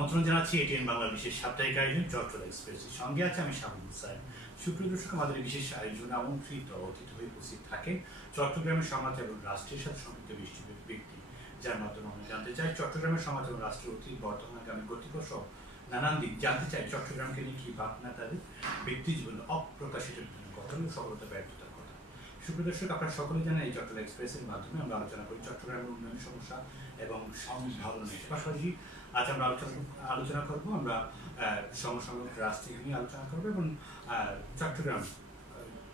আমন্ত্রণ জানাচ্ছি এটিএন বাংলা বিশেষ সাপ্তাহিক আয়োজন চট্টগ্রাম এক্সপ্রেসের সঙ্গে আছে আমি শাহুল হুসাইন। সুপ্রিয় দর্শক, আমাদের বিশেষ আয়োজনে আমন্ত্রিত অতিথি হয়ে উপস্থিত থাকেন চট্টগ্রামের সমাজ এবং রাষ্ট্রের সাথে সম্পৃক্ত বিশিষ্ট ব্যক্তি, যার মাধ্যমে আমরা জানতে চাই চট্টগ্রামের সমাজ এবং রাষ্ট্রের অতীত বর্তমানগামী গতিপথ সহ নানান দিক জানতে চাই। চট্টগ্রামকে নিয়ে কি ভাবনা, তাদের ব্যক্তি জীবনে অপ্রকাশিত বিভিন্ন কথা এবং সফলতা ব্যর্থতার কথা। সুপ্রিয় দর্শক, আপনারা সকলে জানেন এই চট্টগ্রাম এক্সপ্রেসের মাধ্যমে আমরা আলোচনা করি চট্টগ্রামের উন্নয়ন সমস্যা এবং সম্ভাবনা নিয়ে। পাশাপাশি আজ আমরা আলোচনা করবো আমরা সমসাময়িক রাজনীতি নিয়ে আলোচনা করবো এবং চট্টগ্রাম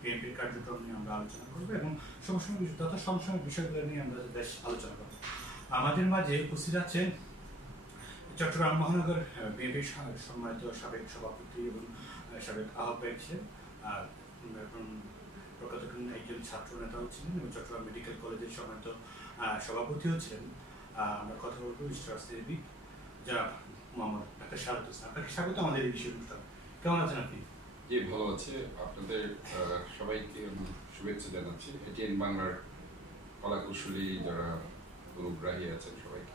বিএনপির কার্যক্রম নিয়ে আমরা আলোচনা করবো এবং সমসাময়িক বিষয়গুলো নিয়ে আমরা বেশ আলোচনা করবো। আমাদের মাঝে উপস্থিত আছেন চট্টগ্রাম মহানগর বিএনপির সম্মানিত সাবেক সভাপতি এবং সাবেক আহ্বায়ক ছিলেন, একজন ছাত্র নেতাও ছিলেন এবং চট্টগ্রাম মেডিকেল কলেজের সম্মানিত সভাপতিও ছিলেন। আমরা কথা বলবো রাজনীতিবিদ যারা মোহাম্মদ ডাক্তার শাহাদাত হোসেন। আপনাকে স্বাগত আমাদের এই বিশেষ অনুষ্ঠান। কেমন আছেন আপনি? জি, ভালো আছে। আপনাদের সবাইকে শুভেচ্ছা জানাচ্ছি। এটিএন বাংলার কলাকুশলী যারা অনুগ্রাহী আছেন সবাইকে,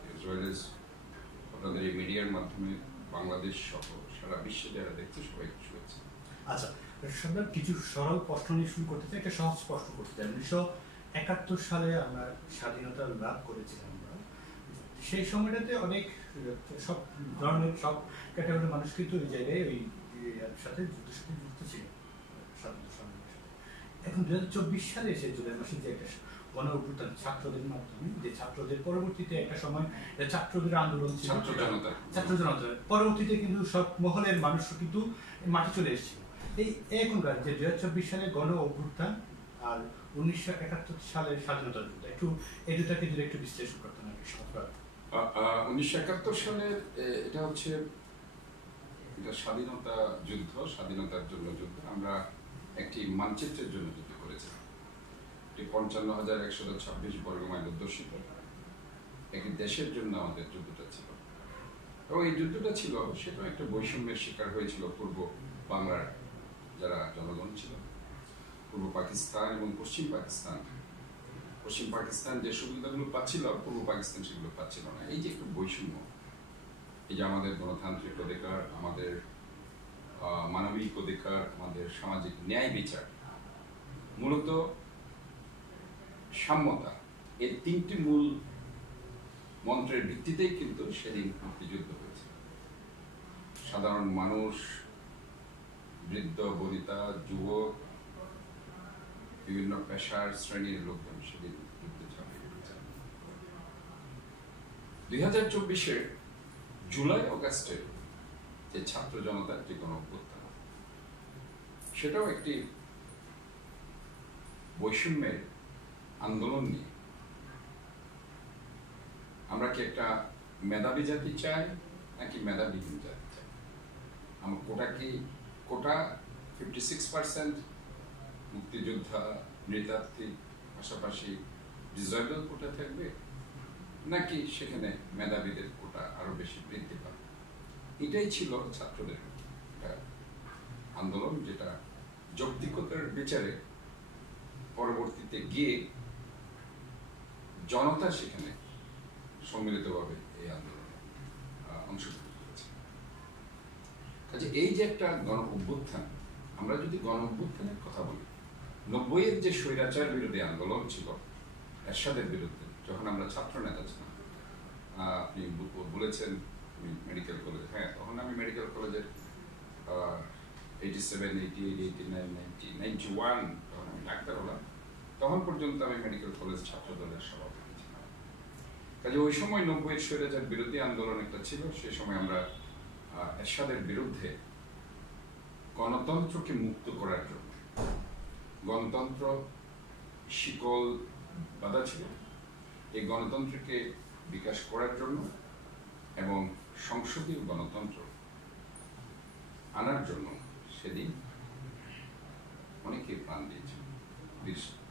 আপনাদের এই মিডিয়ার মাধ্যমে বাংলাদেশ সহ সারা বিশ্বে যারা দেখছে সবাইকে শুভেচ্ছা। আচ্ছা, কিছু সরল প্রশ্ন নিয়ে শুরু করতে চাই, একটা সহজ প্রশ্ন করতে চাই। 1971 সালে আমরা স্বাধীনতা লাভ করেছিলাম। সেই সময়টাতে অনেক সব ধরনের সব ক্যাটাগরির মানুষ কিন্তু ওই জায়গায় ওই সাথে যুদ্ধের সাথে যুক্ত ছিল স্বাধীনতা সংগ্রামের সাথে। এখন 2024 সালে এসে জুলাই মাসে যে একটা গণ অভ্যুত্থান ছাত্রদের মাধ্যমে, যে ছাত্রদের পরবর্তীতে একটা সময় ছাত্রদের আন্দোলন ছিল, ছাত্র জনতা পরবর্তীতে কিন্তু সব মহলের মানুষ কিন্তু মাঠে চলে এসেছিল। এই এখনকার যে 2024 সালে গণ অভ্যুত্থান আর 1971 সালের স্বাধীনতা যুদ্ধ, একটু এই দুটাকে যদি একটু বিশ্লেষণ করতেন আর কি। 1971 সালের এটা হচ্ছে স্বাধীনতা যুদ্ধ, স্বাধীনতার জন্য যুদ্ধ। আমরা একটি মানচিত্রের জন্য যুদ্ধ করেছিলাম। এটি 55,126 বর্গমাইল অধ্যুষিত একটি দেশের জন্য আমাদের যুদ্ধটা ছিল। এবং এই যুদ্ধটা ছিল, সেটা একটা বৈষম্যের শিকার হয়েছিল পূর্ব বাংলার যারা জনগণ ছিল। পূর্ব পাকিস্তান এবং পশ্চিম পাকিস্তান, পশ্চিম পাকিস্তান যে সুবিধাগুলো পাচ্ছিল পূর্ব পাকিস্তান সেগুলো পাচ্ছিল না। এই যে একটু বৈষম্য, এই যে আমাদের গণতান্ত্রিক অধিকার, আমাদের মানবিক অধিকার, আমাদের সামাজিক ন্যায় বিচার, মূলত সাম্যতা, এই তিনটি মূল মন্ত্রের ভিত্তিতেই কিন্তু সেদিন মুক্তিযুদ্ধ হয়েছে। সাধারণ মানুষ, বৃদ্ধ বনিতা, যুবক, বিভিন্ন পেশার শ্রেণীর লোকজন সেদিন যুদ্ধে ঝাঁপিয়ে পড়েছে। 2024-এর জুলাই অগাস্টের যে ছাত্র জনতার যে গণঅভ্যুত্থান, সেটাও একটি বৈষম্যের আন্দোলন নিয়ে। আমরা কি একটা মেধাবী জাতি চাই নাকি মেধাবিহীন জাতি চাই? আমরা কোটা 56% মুক্তিযোদ্ধা, নৃতাত্ত্বিক, পাশাপাশি ডিসেবল কোটা থাকবে, নাকি সেখানে মেধাবীদের কোটা আরো বেশি বৃদ্ধি পাবে? এটাই ছিল ছাত্রদের আন্দোলন, যেটা যৌক্তিকতার বিচারে পরবর্তীতে গিয়ে জনতা সেখানে সম্মিলিতভাবে এই আন্দোলনে অংশগ্রহণ করেছে। কাজে এই যে একটা গণ অভ্যুত্থান, আমরা যদি গণ অভ্যুত্থানের কথা বলি, 90-এর যে স্বৈরাচার বিরোধী আন্দোলন ছিল এরশাদের বিরুদ্ধে, যখন আমরা ছাত্র নেতা ছিলাম, আপনি বলেছেন মেডিকেল কলেজ, হ্যাঁ, তখন আমি মেডিকেল কলেজের 87, 88, 89, 90, 91 তখন আমি ডাক্তার হলাম। তখন পর্যন্ত আমি মেডিকেল কলেজ ছাত্র দলের সভাপতি ছিলাম। কাজে ওই সময় 90-এর স্বৈরাচার বিরোধী আন্দোলন একটা ছিল। সেই সময় আমরা এরশাদের বিরুদ্ধে গণতন্ত্রকে মুক্ত করার জন্য, গণতন্ত্র শিকল বাঁধা ছিল, এই গণতন্ত্রকে বিকাশ করার জন্য এবং সংসদীয় গণতন্ত্র আনার জন্য সেদিন অনেকে প্রাণ দিয়েছে।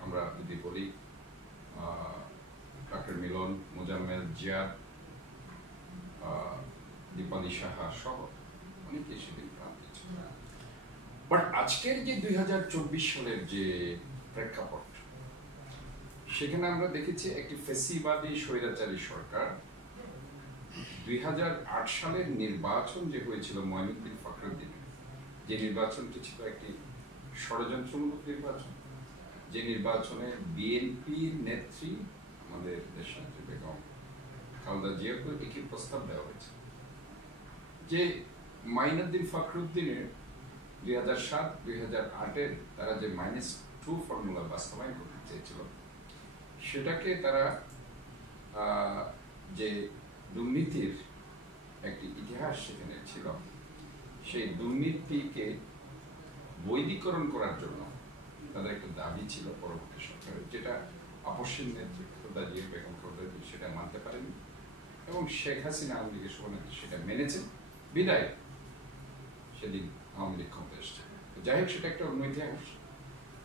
আমরা যদি বলি ডক্টর মিলন, মোজাম্মেল, জিয়াদ, দীপালি সাহা সহ অনেকে সেদিন প্রাণ দিয়েছে। বাট আজকের যে 2024 সালের যে প্রেক্ষাপট, সেখানে আমরা দেখেছি একটি ফ্যাসিবাদী স্বৈরাচারী সরকার 2008 সালের নির্বাচন যে হয়েছিল মঈনুদ্দিন ফখরুদ্দিন, যে নির্বাচনটি ছিল একটি ষড়যন্ত্রমূলক নির্বাচন, যে নির্বাচনে বিএনপির নেত্রী আমাদের দেশের বেগম খালেদা জিয়াকে একই প্রস্তাব দেওয়া হয়েছে যে মঈনুদ্দিন ফখরুদ্দিনের 2007-2008-এর তারা যে -2 ফর্মুলা বাস্তবায়ন করতে চেয়েছিল, সেটাকে তারা যে দুর্নীতির একটি ইতিহাস সেখানে ছিল, সেই দুর্নীতিকে বৈধীকরণ করার জন্য তাদের একটা দাবি ছিল পরবর্তী সরকারের, যেটা আপসীন নেতৃত্ব দাঁড়িয়ে বেগম খালেদা জিয়া সেটা মানতে পারেনি এবং শেখ হাসিনা আওয়ামী লীগের সভানেত্রী সেটা মেনেছেন বিদায় সেদিন আওয়ামী লীগ ক্ষমতা এসছে। যাই হোক, সেটা একটা অন্য ইতিহাস।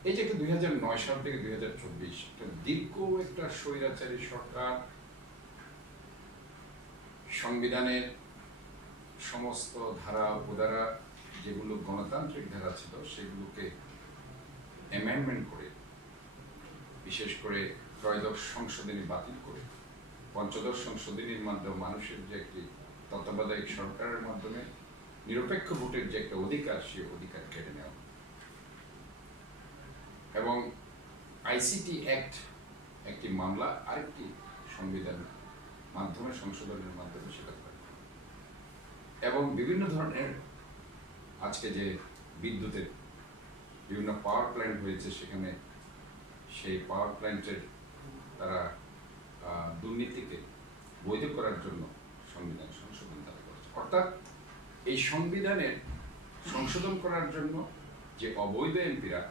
এই যে 2009 সাল থেকে 2024 একটা দীর্ঘ একটা স্বৈরাচারী সরকার সংবিধানের সমস্ত ধারা উপধারা যেগুলো গণতান্ত্রিক ধারা ছিল সেগুলোকে অ্যামেন্ডমেন্ট করে, বিশেষ করে ত্রয়োদশ সংশোধনী বাতিল করে পঞ্চদশ সংশোধনীর মাধ্যমে মানুষের যে একটি তত্ত্বাবধায়ক সরকারের মাধ্যমে নিরপেক্ষ ভোটের যে একটা অধিকার, সেই অধিকার কেড়ে নেওয়া এবং আইসিটি অ্যাক্ট একটি মামলা আরেকটি সংবিধান মাধ্যমে সংশোধনের মাধ্যমে সেটা করে এবং বিভিন্ন ধরনের আজকে যে বিদ্যুতের বিভিন্ন পাওয়ার প্ল্যান্ট হয়েছে, সেখানে সেই পাওয়ার প্ল্যান্টের তারা দুর্নীতিকে বৈধ করার জন্য সংবিধান সংশোধন তারা করেছে। অর্থাৎ এই সংবিধানের সংশোধন করার জন্য যে অবৈধ এমপিরা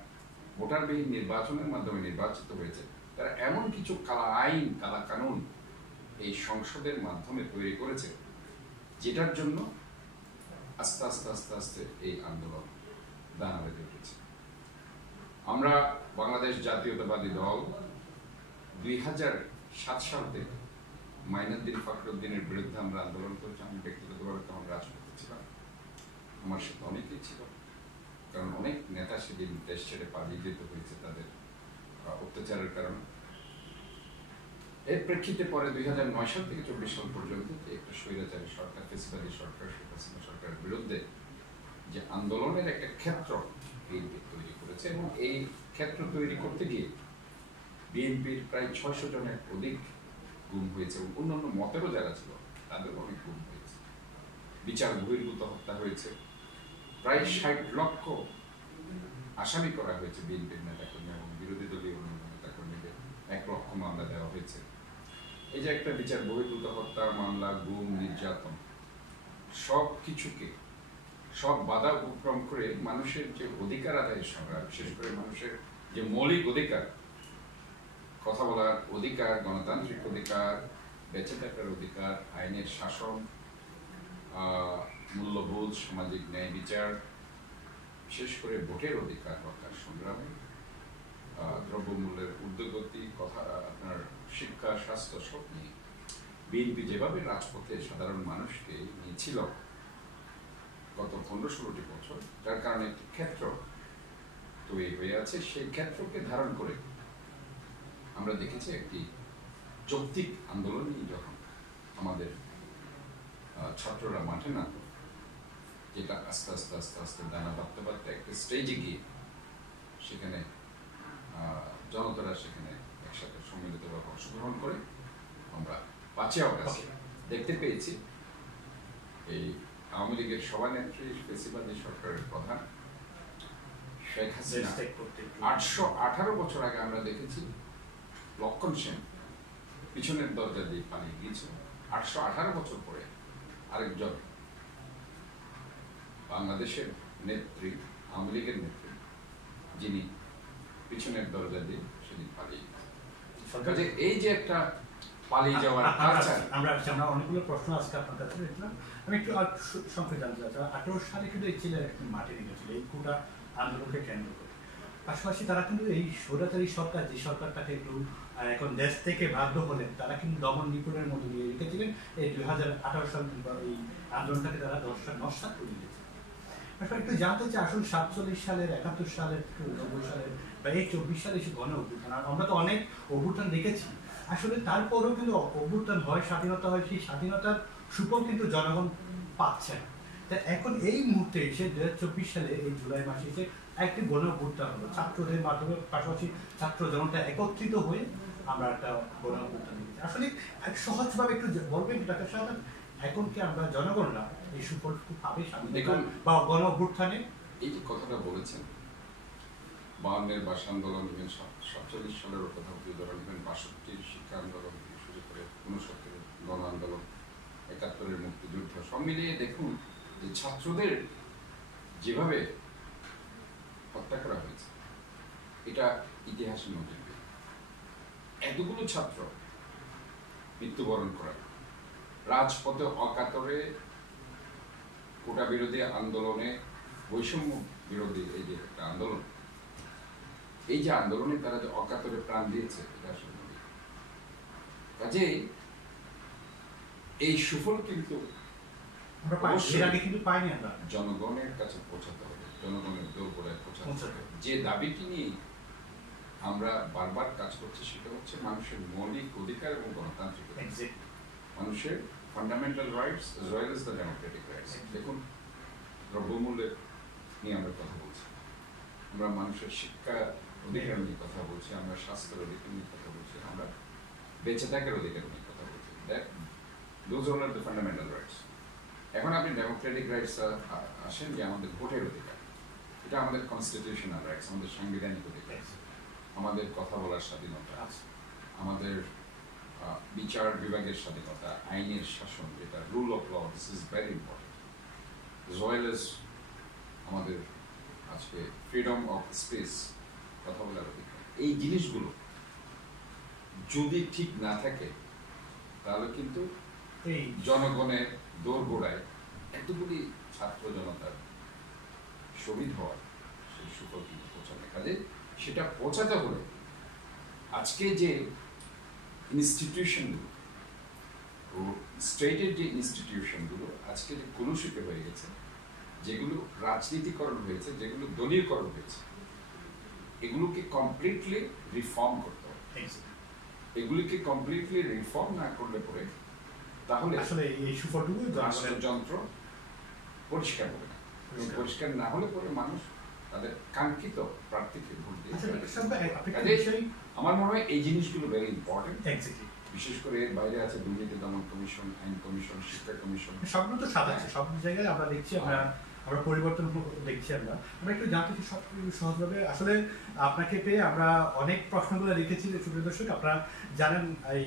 ভোটারবিহীন নির্বাচনের মাধ্যমে নির্বাচিত হয়েছে, তারা এমন কিছু কালা আইন, কালা কানুন এই সংসদের মাধ্যমে তৈরি করেছে, যেটার জন্য আস্তে আস্তে আস্তে আস্তে এই আন্দোলন দানা বেঁধে উঠেছে। আমরা বাংলাদেশ জাতীয়তাবাদী দল 2007 সাল থেকে মঈনুদ্দিন ফখরুদ্দিনের বিরুদ্ধে আমরা আন্দোলন করেছি। আমি ব্যক্তিগতভাবে তখন রাজপথে ছিলাম, আমার সাথে অনেকেই ছিল, কারণ অনেক নেতা সেদিন দেশ ছেড়ে পালিয়ে যেতে হয়েছে তাদের অত্যাচারের কারণে। এর প্রেক্ষিতে পরে 2009 সাল থেকে 24 সাল পর্যন্ত একটা স্বৈরাচারী সরকার, ফেসিবাদী সরকার, শেখ হাসিনা সরকারের বিরুদ্ধে যে আন্দোলনের একটা ক্ষেত্র বিএনপি তৈরি করেছে এবং এই ক্ষেত্র তৈরি করতে গিয়ে বিএনপির প্রায় 600 জনের অধিক গুম হয়েছে এবং অন্যান্য মতেরও যারা ছিল তাদেরও অনেক গুম হয়েছে। বিচার বহির্ভূত হত্যা হয়েছে, প্রায় 60 লক্ষ আসামি করা হয়েছে বিএনপির নেতাকর্মী এবং বিরোধী দলীয় নেতাকর্মীদের 1 লক্ষ মামলা দেওয়া হয়েছে। এই যে একটা বিচার বহির্ভূত হত্যা মামলা, গুম, নির্যাতন, সব কিছুকে, সব বাধা অতিক্রম করে মানুষের যে অধিকার আদায়ের সংগ্রাম, বিশেষ করে মানুষের যে মৌলিক অধিকার, কথা বলার অধিকার, গণতান্ত্রিক অধিকার, বেঁচে থাকার অধিকার, আইনের শাসন, মূল্যবোধ, সামাজিক ন্যায় বিচার, বিশেষ করে ভোটের অধিকার রক্ষার সংগ্রামে দ্রব্যমূল্যের ঊর্ধ্বগতি, কথা আপনার শিক্ষা, স্বাস্থ্য, সব নিয়ে বিএনপি যেভাবে রাজপথে সাধারণ মানুষকে নিয়েছিল গত 15-16টি বছর, যার কারণে একটি ক্ষেত্র তৈরি হয়ে আছে। সেই ক্ষেত্রকে ধারণ করে আমরা দেখেছি একটি যৌক্তিক আন্দোলন নিয়ে যখন আমাদের ছাত্ররা মাঠে নামত, যেটা আস্তে আস্তে আস্তে আস্তে দানা বাঁধতে বাঁধতে একটা স্টেজে গিয়ে সেখানে জনতারা সেখানে একসাথে সম্মিলিতভাবে অংশগ্রহণ করে আমরা 5 অগাস্ট দেখতে পেয়েছি এই আওয়ামী লীগের সভানেত্রী, ফেসিবাদী সরকারের প্রধান শেখ হাসিনা 818 বছর আগে আমরা দেখেছি লক্ষণ সেন পিছনের দরজা দিয়ে পালিয়ে গিয়েছিল। 818 বছর পরে আরেকজন বাংলাদেশের নেত্রী, আওয়ামী লীগের নেত্রী, যিনি পিছনের দরজা দিয়ে সেদিন পালিয়ে গেছে। এই যে একটা পালিয়ে যাওয়ার কালচার, আমরা অনেকগুলো প্রশ্ন আজকে আপনার কাছে দেখলাম। আমি একটু সংক্ষেপে জানতে চাচ্ছি, 18 সালে কিন্তু এই ছেলেরা একটু মাঠে নেমেছিল এই কোটা আন্দোলনকে কেন্দ্র করে। পাশাপাশি তারা কিন্তু এই স্বৈরাচারী সরকার, যে সরকারটাকে একটু এখন দেশ থেকে বাধ্য হলেন, তারা কিন্তু দমন নিপীড়নের মধ্যে দিয়ে রেখেছিলেন। এই 2018 সাল এই আন্দোলনটাকে তারা নস্যাৎ করে দিয়েছে। একটু জানতে চাই আসলে 47 সালের, 71 সালের, 90 সালের বা এই 24 সালে এসে গণ অভ্যুত্থান, আমরা তো অনেক অভ্যুত্থান দেখেছি আসলে, তারপরেও কিন্তু অভ্যুত্থান হয়, স্বাধীনতা হয়, সেই স্বাধীনতার সুফল কিন্তু জনগণ পাচ্ছে না। তা এখন এই মুহূর্তে এসে 2024 সালে এই জুলাই মাসে এসে একটি গণঅভ্যুত্থান হলো ছাত্রদের মাধ্যমে, পাশাপাশি ছাত্র জনতা একত্রিত হয়ে আমরা একটা গণঅভ্যুত্থান দিয়েছি। আসলে এক সহজভাবে একটু বলবেন ডাক্তার সাহেব, এখন কি আমরা জনগণরা এই সুফলটুকু পাবে স্বাধীনতা বা গণঅভ্যুত্থানে? এই যে কথাটা বলেছেন 52-এর ভাষা আন্দোলন, 47 সালের কথা উদাহরণ নেবেন, 62-র শিক্ষা আন্দোলন থেকে শুরু করে 69-এর গণ আন্দোলন, 71-এর মুক্তিযুদ্ধ, সব মিলিয়ে দেখুন যে ছাত্রদের যেভাবে হত্যা করা হয়েছে এটা ইতিহাসে নজির। এতগুলো ছাত্র মৃত্যুবরণ করা, রাজপথে অকাতরে কোটা বিরোধী আন্দোলনে, বৈষম্য বিরোধী এই যে একটা আন্দোলন, এই যে আন্দোলনে তারা যে অকাতরে প্রাণ দিয়েছে এটা আসলে কাজে এই সুফল কিন্তু জনগণের কাছে পৌঁছাতে হবে, জনগণের দোরগোড়ায় পৌঁছাতে হবে। যে দাবিটি নিয়ে আমরা বারবার কাজ করছি সেটা হচ্ছে মানুষের মৌলিক অধিকার এবং গণতান্ত্রিক মানুষের fundamental rights as well as the democratic rights। দেখুন দ্রব্যমূল্যের নিয়ে আমরা কথা বলছি, আমরা মানুষের শিক্ষা অধিকার নিয়ে কথা বলছি, আমরা স্বাস্থ্যের অধিকার নিয়ে কথা বলছি, আমরা বেঁচে থাকার অধিকার নিয়ে কথা বলছি। Those are the fundamental rights। এখন আপনি ডেমোক্রেটিক রাইটস আসেন যে আমাদের ভোটের অধিকার, এটা আমাদের কনস্টিটিউশনাল রাইটস, আমাদের সাংবিধানিক অধিকার, আমাদের কথা বলার স্বাধীনতা, আমাদের বিচার বিভাগের স্বাধীনতা, আইনের শাসন, যেটা rule of law, this is very important, as well as আমাদের আজকে ফ্রিডম অফ স্পেস, কথা বলার অধিকার। এই জিনিসগুলো যদি ঠিক না থাকে তাহলে কিন্তু এই জনগণের দোরগোড়ায় এতগুলি ছাত্র জনতার শহীদ হওয়ার সেই সুফল কিন্তু পৌঁছাতে, কাজে সেটা পৌঁছাতে হলে আজকে যে ইনস্টিটিউশনগুলো, স্টেটের যে ইনস্টিটিউশনগুলো আজকে যে কলুষিত হয়ে গেছে, যেগুলো রাজনীতিকরণ হয়েছে, যেগুলো দলীয়করণ হয়েছে, এগুলোকে কমপ্লিটলি রিফর্ম করতে হবে। এগুলিকে কমপ্লিটলি রিফর্ম না করলে পরে তাহলে আসলে এই সুফলটুকু রাষ্ট্রযন্ত্র পরিষ্কার হবে না, পরিষ্কার না হলে পরে মানুষ তাদের কাঙ্ক্ষিত প্রার্থীকে ভোট দিয়ে। আমার মনে হয় এই জিনিসগুলো ভেরি ইম্পর্টেন্ট। বিশেষ করে এর বাইরে আছে দুর্নীতি দমন কমিশন, আইন কমিশন, শিক্ষা কমিশন, সবগুলো তো সাদা আছে, সব জায়গায় আমরা দেখছি, আমরা পরিবর্তন দেখছি। আমরা একটু জানতে চাই সহজভাবে, আসলে আপনাকে পেয়ে আমরা অনেক প্রশ্নগুলো রেখেছি। সুপ্রিয় দর্শক, আপনারা জানেন এই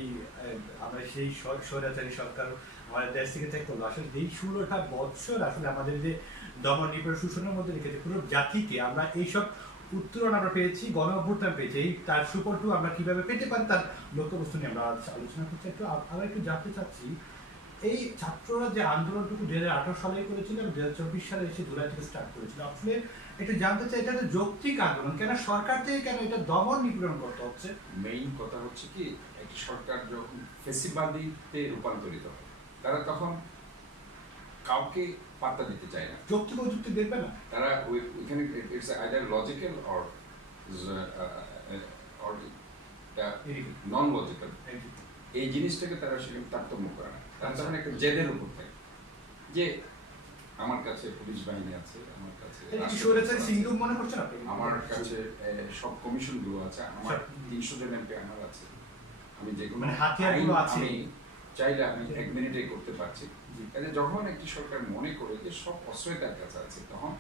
আমরা সেই স্বৈরাচারী সরকার আমাদের দেশ থেকে ত্যাগ করলো, আসলে এই 16টা বৎসর আসলে আমাদের যে দমন নিপীড়ন শোষণের মধ্যে রেখেছে পুরো জাতিকে, আমরা এইসব উত্তরণ আমরা পেয়েছি, গণ অভ্যুত্থান পেয়েছি, এই তার সুফলটু আমরা কিভাবে পেতে পারি তার লক্ষ্যবস্তু নিয়ে আমরা আলোচনা করছি। আমরা একটু জানতে চাচ্ছি, এই ছাত্ররা যে আন্দোলনটুকু 2018 সালে করেছিল এবং 2024 সালে এসে জুলাই থেকে স্টার্ট করেছিল, আসলে একটু জানতে চাই এটা তো যৌক্তিক আন্দোলন, কেন সরকার থেকে কেন এটা দমন নিপীড়ন করতে হচ্ছে? মেইন কথা হচ্ছে কি, একটি সরকার যখন ফেসিবাদীতে রূপান্তরিত হয় তারা তখন কাউকে পাত্তা দিতে চায় না, যৌক্তিক অযৌক্তিক দেখবে না তারা। ওইখানে it's either logical or non logical, এই জিনিসটাকে তারা সেখানে তারতম্য করে না। তারা তখন একটা জেদের উপর থাকে যে আমার কাছে পুলিশ বাহিনী আছে, আমার কাছে আমার কাছে সব কমিশন গুলো আছে, আমার 300 জন এমপি আমার আছে, আমি যে কোনো আমি চাইলে আমি 1 মিনিটে করতে পারছি। কাজে যখন একটি সরকার মনে করে যে সব অস্ত্রই তার কাছে আছে, তখন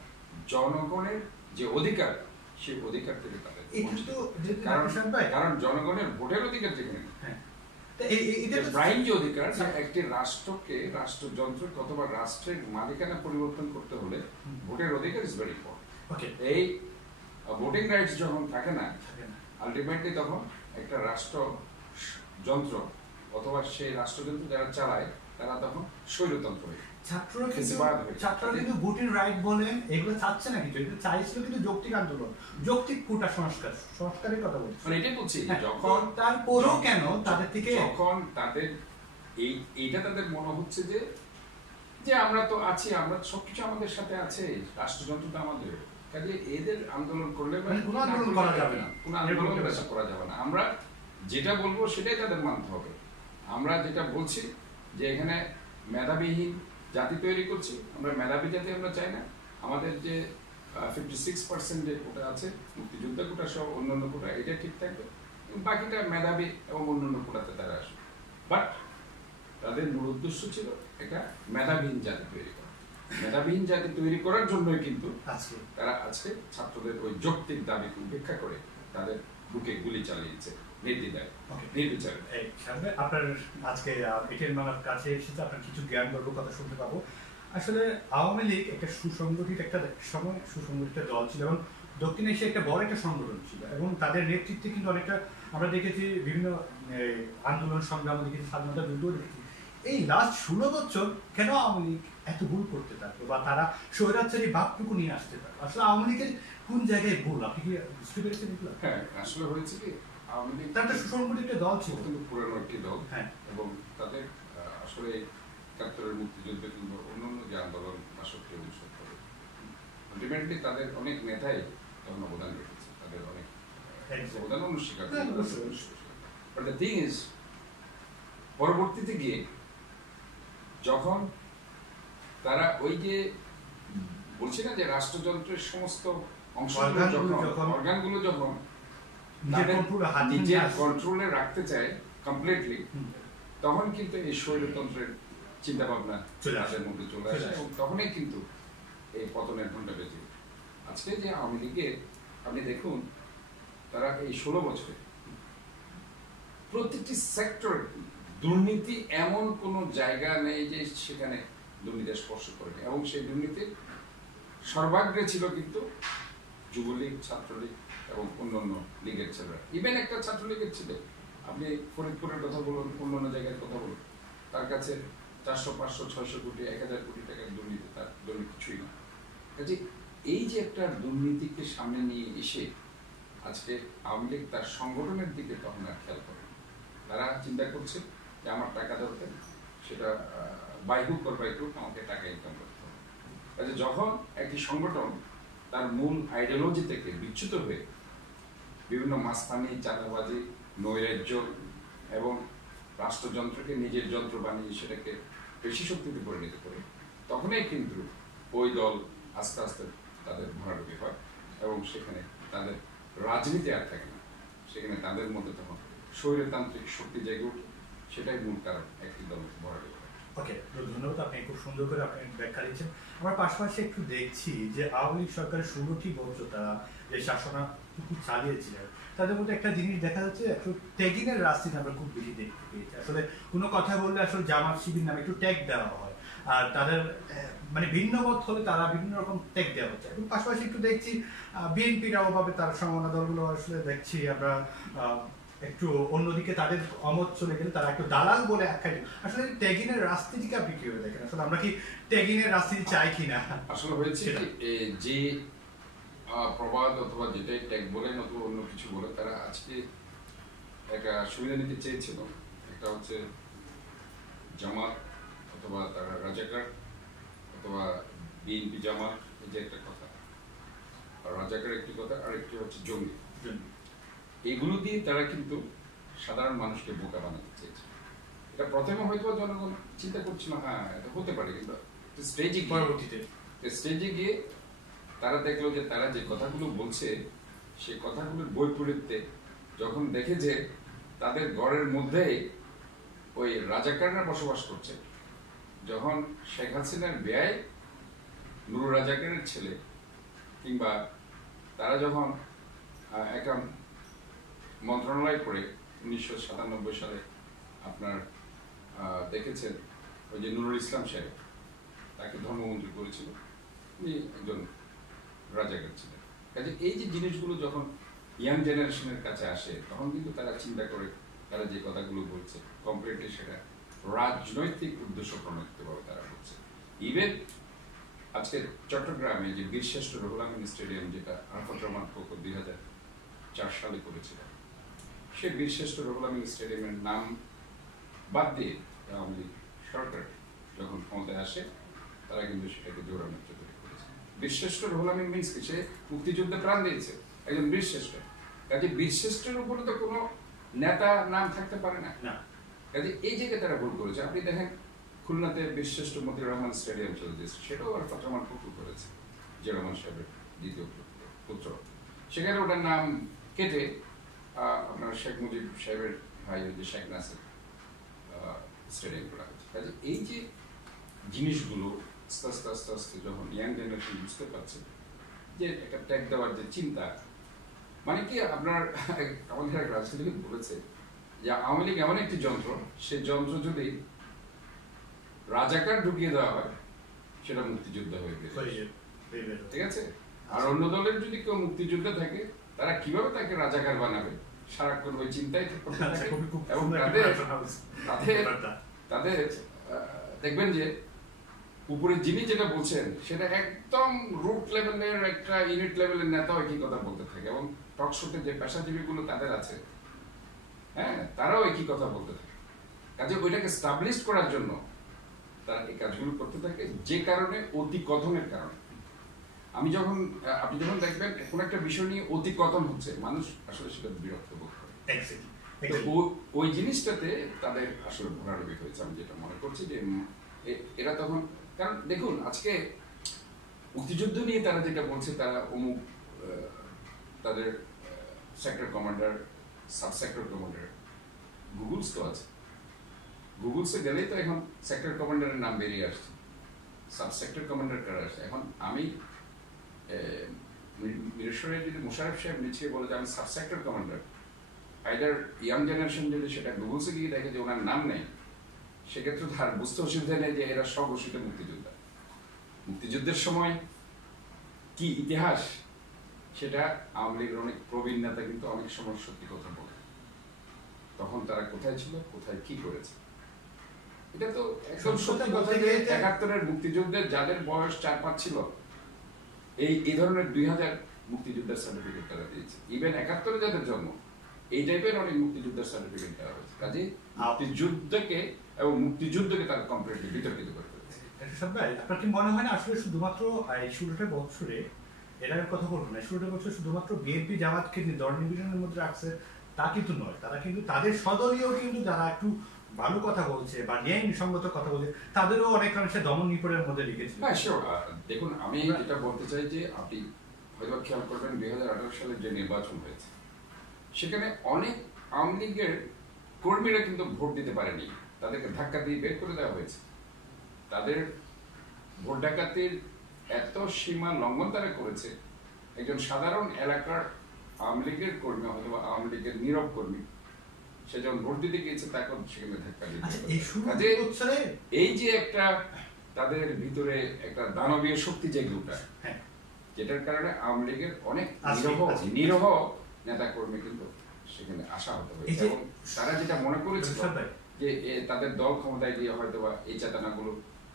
জনগণের যে অধিকার, সেই অধিকার থেকে তাদের কারণ জনগণের ভোটের অধিকার যেখানে যে অধিকার, একটি রাষ্ট্রকে, রাষ্ট্রযন্ত্রকে অথবা রাষ্ট্রের মালিকানা পরিবর্তন করতে হলে ভোটের অধিকার ইজ ভেরি ইম্পর্টেন্ট। এই ভোটিং রাইটস যখন থাকে না, আলটিমেটলি তখন একটা রাষ্ট্রযন্ত্র অথবা সেই রাষ্ট্রযন্ত্র যারা চালায় তারা তখন স্বৈরতন্ত্র হয়ে। ছাত্ররা কিন্তু ভোটিং রাইট বলেন এগুলো চাচ্ছে না, কিছু এগুলো চাইছিল কিন্তু যৌক্তিক আন্দোলন, যৌক্তিক কোটা সংস্কারের কথা বলছি। মানে এটাই বলছি, যখন তারপরও কেন তাদের থেকে, যখন তাদের এইটা তাদের মনে হচ্ছে যে আমরা তো আছি, আমরা সবকিছু আমাদের সাথে আছে, রাষ্ট্রযন্ত্র তো আমাদের, কাজে এদের আন্দোলন করলে কোনো আন্দোলন করা যাবে না, কোনো আন্দোলন করা যাবে না। আমরা যেটা বলবো সেটাই তাদের মানতে হবে। আমরা যেটা বলছি যে এখানে মেধাবীহীন জাতি তৈরি করছি। আমরা মেধাবী জাতি আমরা চাই না। আমাদের যে 56% যে কোটা আছে মুক্তিযোদ্ধা কোটা সহ অন্যান্য কোটা, এটা ঠিক থাকবে, বাকিটা মেধাবী এবং অন্যান্য কোটাতে তারা আসবে। বাট তাদের মূল উদ্দেশ্য ছিল একটা মেধাবীহীন জাতি তৈরি করা। মেধাবীহীন জাতি তৈরি করার জন্যই কিন্তু তারা আজকে ছাত্রদের ওই যৌক্তিক দাবিকে উপেক্ষা করে তাদের বুকে গুলি চালিয়েছে নির্দ্বিধায়, নির্বিচারে। আপনার আজকে এটিএন বাংলার কাছে এসেছে, আপনার কিছু জ্ঞান গর্ব কথা শুনতে পাবো। আসলে আওয়ামী লীগ একটা সুসংগঠিত একটা সময় সুসংগঠিত দল ছিল এবং দক্ষিণ এশিয়া একটা বড় একটা সংগঠন ছিল এবং তাদের নেতৃত্বে কিন্তু অনেকটা আমরা দেখেছি বিভিন্ন আন্দোলন সংগ্রাম দেখেছি, স্বাধীনতা যুদ্ধ দেখেছি। এই লাস্ট 16 বছর কেন আওয়ামী লীগ এত ভুল করতে থাকলো বা তারা স্বৈরাচারী ভাবটুকু নিয়ে আসতে পারলো? আসলে আওয়ামী লীগের কোন জায়গায় ভুল আপনি কি বুঝতে পেরেছেন এগুলো? হ্যাঁ, আসলে হয়েছে কি, আওয়ামী লীগ তার একটা সুসংগঠিত দল ছিল, কিন্তু পুরানো একটি দল। হ্যাঁ, এবং তাদের আসলে 71-এর মুক্তিযুদ্ধে কিন্তু অন্যান্য যে আন্দোলন 62 এবং 70 আলটিমেটলি তাদের অনেক নেতাই তখন অবদান রেখেছে, তাদের অনেক অবদান অস্বীকার করেছে। বাট দ্য থিং ইজ, পরবর্তীতে গিয়ে যখন তারা ওই যে বলছি না যে রাষ্ট্রযন্ত্রের সমস্ত অর্গানগুলো যখন নিজের কন্ট্রোলে রাখতে চায় কমপ্লিটলি, তখন কিন্তু এই স্বৈরতন্ত্রের চিন্তা ভাবনা তাদের মধ্যে চলে আসে এবং তখনই কিন্তু এই পতনের ঘণ্টা বেজে। আজকে যে আওয়ামী লীগের আপনি দেখুন, তারা এই 16 বছরে প্রত্যেকটি সেক্টর দুর্নীতি এমন কোন জায়গা নেই যে সেখানে দুর্নীতি স্পর্শ করেনি এবং সেই দুর্নীতির সর্বাগ্রে ছিল কিন্তু যুবলীগ, ছাত্রলীগ এবং অন্যান্য লীগের ছেলেরা। ইভেন একটা ছাত্রলীগের ছেলে, আপনি ফরিদপুরের কথা বলুন, অন্যান্য জায়গার কথা বলুন, তার কাছে 400, 500, 600 কোটি, 1000 কোটি টাকার দুর্নীতি, তার দুর্নীতি কিছুই না। কাজে এই যে একটা দুর্নীতিকে সামনে নিয়ে এসে আজকে আওয়ামী লীগ তার সংগঠনের দিকে তখন আর খেয়াল করে, তারা চিন্তা করছে যে আমার টাকা দরকার, সেটা by hook or by crook আমাকে টাকা ইনকাম করতে হবে। কাজে যখন একটি সংগঠন তার মূল আইডিওলজি থেকে বিচ্যুত হয়ে বিভিন্ন মাস্তানি, চাঁদাবাজি, নৈরাজ্য এবং রাষ্ট্রযন্ত্রকে নিজের যন্ত্র বানিয়ে সেটাকে পেশি শক্তিতে পরিণত করে, তখনই কিন্তু ওই দল আস্তে আস্তে তাদের ভরাডুবি হয় এবং সেখানে তাদের রাজনীতি আর থাকে না, সেখানে তাদের মধ্যে তখন স্বৈরতান্ত্রিক শক্তি জেগে ওঠে। সেটাই মূল কারণ একটি দল ভরাডুবি হয়। ওকে, ধন্যবাদ, আপনি খুব সুন্দর করে আপনি ব্যাখ্যা দিচ্ছেন। আমরা পাশাপাশি একটু দেখছি যে আওয়ামী লীগ সরকারের 16টি বছর তারা যে শাসনাটুকু চালিয়েছিলেন, তাদের মধ্যে একটা জিনিস দেখা যাচ্ছে, একটু ট্যাগিংয়ের রাজনীতি আমরা খুব বেশি দেখতে পেয়েছি। আসলে কোনো কথা বললে আসলে জামাত শিবির নামে একটু ট্যাগ দেওয়া হয়, আর তাদের মানে ভিন্ন মত হলে তারা বিভিন্ন রকম ট্যাগ দেওয়া হচ্ছে। এবং পাশাপাশি একটু দেখছি বিএনপির অভাবে তার সমমনা দলগুলো আসলে দেখছি আমরা একটু অন্যদিকে তাদের অমত চলে গেলে তারা একটু দালাল বলে আখ্যায়িত। আসলে ট্যাগিংয়ের রাজনীতিকে আপনি কিভাবে দেখেন? আসলে আমরা কি ট্যাগিংয়ের রাজনীতি চাই কিনা? আসলে হয়েছে যে প্রবাদ অথবা যেটাই ট্যাগ বলেন অথবা অন্য কিছু বলে, তারা আজকে একটা সুবিধা নিতে চেয়েছিল। একটা হচ্ছে জামাত অথবা তারা রাজাকার অথবা বিএনপি জামাত, এই যে একটা কথা, আর রাজাকার একটি কথা, আর একটি হচ্ছে জঙ্গি। এগুলো দিয়ে তারা কিন্তু সাধারণ মানুষকে বোকা বানাতে চেয়েছে। এটা প্রথমে হয়তো জনগণ চিন্তা করছিল হ্যাঁ এটা হতে পারে, কিন্তু স্টেজে গিয়ে তারা দেখলো যে তারা যে কথাগুলো বলছে সেই কথাগুলোর বৈপরীত্যে যখন দেখে যে তাদের ঘরের মধ্যেই ওই রাজাকাররা বসবাস করছে, যখন শেখ হাসিনার ব্যয় নুরুল রাজাকারের ছেলে, কিংবা তারা যখন একটা মন্ত্রণালয় করে 1997 সালে আপনার দেখেছেন ওই যে নুরুল ইসলাম সাহেব, তাকে ধর্মমন্ত্রী করেছিল, উনি একজন রাজাকার ছিলেন। কাজে এই যে জিনিসগুলো যখন ইয়াং জেনারেশনের কাছে আসে, তখন কিন্তু তারা চিন্তা করে তারা যে কথাগুলো বলছে কমপ্লিটলি সেটা রাজনৈতিক উদ্দেশ্য প্রণোদিতভাবে তারা বলছে। ইভেন আজকে চট্টগ্রামে যে বীরশ্রেষ্ঠ রুহুল আমিন স্টেডিয়াম, যেটা আরাফাত রহমান কোকো 2004 সালে করেছিল, সেই বীরশ্রেষ্ঠ রুহুল আমিন স্টেডিয়ামের নাম বাদ দিয়ে আওয়ামী লীগ সরকার যখন ক্ষমতায় আসে, তারা কিন্তু সেটাকে জোরানো তৈরি করেছে। বীরশ্রেষ্ঠ রুহুল আমিন মিন্স কি? সে মুক্তিযুদ্ধে প্রাণ দিয়েছে, একজন বীরশ্রেষ্ঠ। কাজে বীরশ্রেষ্ঠের উপরে তো কোনো নেতা নাম থাকতে পারে না। কাজে এই জায়গায় তারা ভুল করেছে। আপনি দেখেন খুলনাতে বিশ্রেষ্ঠ মতিউর রহমান স্টেডিয়াম চলে দিয়েছে, সেটাও আর রহমান পুত্র করেছে, জিয়া রহমান সাহেবের দ্বিতীয় পুত্র। সেখানে ওটার নাম কেটে আপনার শেখ মুজিব সাহেবের ভাই যে শেখ নাসির স্টেডিয়াম করা হয়েছে। কাজে এই যে জিনিসগুলো আস্তে আস্তে আস্তে আস্তে যখন ইয়াং জেনারেশন বুঝতে পারছে যে একটা ট্যাগ দেওয়ার যে চিন্তা, মানে কি আপনার আমাদের এক রাজনীতিবিদ বলেছে যে আওয়ামী লীগ এমন একটি যন্ত্র, সে যন্ত্র যদি রাজাকার ঢুকিয়ে দেওয়া হয় সেটা মুক্তিযুদ্ধ হয়ে গেছে, ঠিক আছে? আর অন্য দলের যদি কেউ মুক্তিযুদ্ধে থাকে তারা কিভাবে তাকে রাজাকার বানাবে সারাক্ষণ ওই চিন্তাই করতে থাকে। এবং তাদের দেখবেন যে উপরে যিনি যেটা বলছেন সেটা একদম রুট লেভেলের একটা ইউনিট লেভেলের নেতা একই কথা বলতে থাকে, এবং টক শোতে যে পেশাজীবীগুলো তাদের আছে, হ্যাঁ, তারাও একই কথা বলতে থাকে। কাজে ওইটাকে স্টাবলিশ করার জন্য তারা এই কাজগুলো করতে থাকে, যে কারণে অতি কথনের কারণে আপনি যখন দেখবেন কোন একটা বিষয় নিয়ে অতি কথন হচ্ছে, মানুষ আসলে সেটা বিরক্ত বোধ করে। ওই জিনিসটাতে তাদের আসলে ভোগান্তি হয়েছে, আমি যেটা মনে করছি যে এরা তখন, কারণ দেখুন আজকে মুক্তিযুদ্ধ নিয়ে তারা যেটা বলছে, তারা অমুক তাদের sector commander, sub sector commander, Google's তো আছে, গুগলসে গেলেই তো এখন সেক্টর কমান্ডারের নাম বেরিয়ে আসছে, সাব সেক্টর কমান্ডার কারা আসছে। এখন আমি মিরেশ্বরে যদি মোশাররফ সাহেব নিচে বলে যে আমি sub sector commander, either young generation যদি সেটা গুগলসে গিয়ে দেখে যে ওনার নাম নেই, সেক্ষেত্রে তার বুঝতে অসুবিধা নেই যে এরা স্বঘোষিত মুক্তিযোদ্ধা। মুক্তিযুদ্ধের সময় কি ইতিহাস সেটা আওয়ামী লীগের অনেক প্রবীণ নেতা কিন্তু অনেক সময় সত্যি কথা বলে, তখন তারা কোথায় ছিল, কোথায় কি করেছে, এটা তো একদম সত্যি কথা যে ৭১-এর মুক্তিযুদ্ধের যাদের বয়স ৪-৫ ছিল, এই ধরনের ২০০০ মুক্তিযুদ্ধের সার্টিফিকেট তারা দিয়েছে। ইভেন ৭১-এ যাদের জন্ম, এই টাইপের অনেক মুক্তিযুদ্ধের সার্টিফিকেট দেওয়া হয়েছে। কাজে মুক্তিযুদ্ধকে এবং মুক্তিযুদ্ধকে তারা কমপ্লিটলি বিতর্কিত করে ফেলেছে। আপনার কি মনে হয় না আসলে শুধুমাত্র এই ১৬টা বছরে, এর কথা বলবো না, ১৬টা বছর শুধুমাত্র বিএনপি জামাতকে দল নির্বাচনের মধ্যে রাখছে তা কিন্তু নয়, তারা কিন্তু তাদের সদলীয় কিন্তু যারা একটু ভালো কথা বলছে বা ন্যায়সঙ্গত কথা বলছে তাদেরও অনেক অংশে দমন নিপীড়নের মধ্যে রেখেছিল। হ্যাঁ শিওর। দেখুন আমি যেটা বলতে চাই যে আপনি হয়তো খেয়াল করবেন ২০১৮ সালের যে নির্বাচন হয়েছে সেখানে অনেক আওয়ামী লীগের কর্মীরা কিন্তু ভোট দিতে পারেনি, তাদেরকে ধাক্কা দিয়ে বের করে দেওয়া হয়েছে। তাদের ভোট ডাকাতির এত সীমা লঙ্ঘন তারা করেছে, একজন সাধারণ এলাকার আওয়ামী লীগের কর্মী হয়তো আওয়ামী লীগের নীরব কর্মী সে যখন ভোট দিতে গিয়েছে তাকে সেখানে ধাক্কা দিতে, এই যে একটা তাদের ভিতরে একটা দানবীয় শক্তি জেগে ওঠা, যেটার কারণে আওয়ামী লীগের অনেক নিরহ নেতা কর্মী কিন্তু সেখানে আশাহত হয়েছে, এবং তারা যেটা মনে করেছিল যে তাদের দল ক্ষমতায় গিয়ে হয়তোবা এই চেতনাগুলো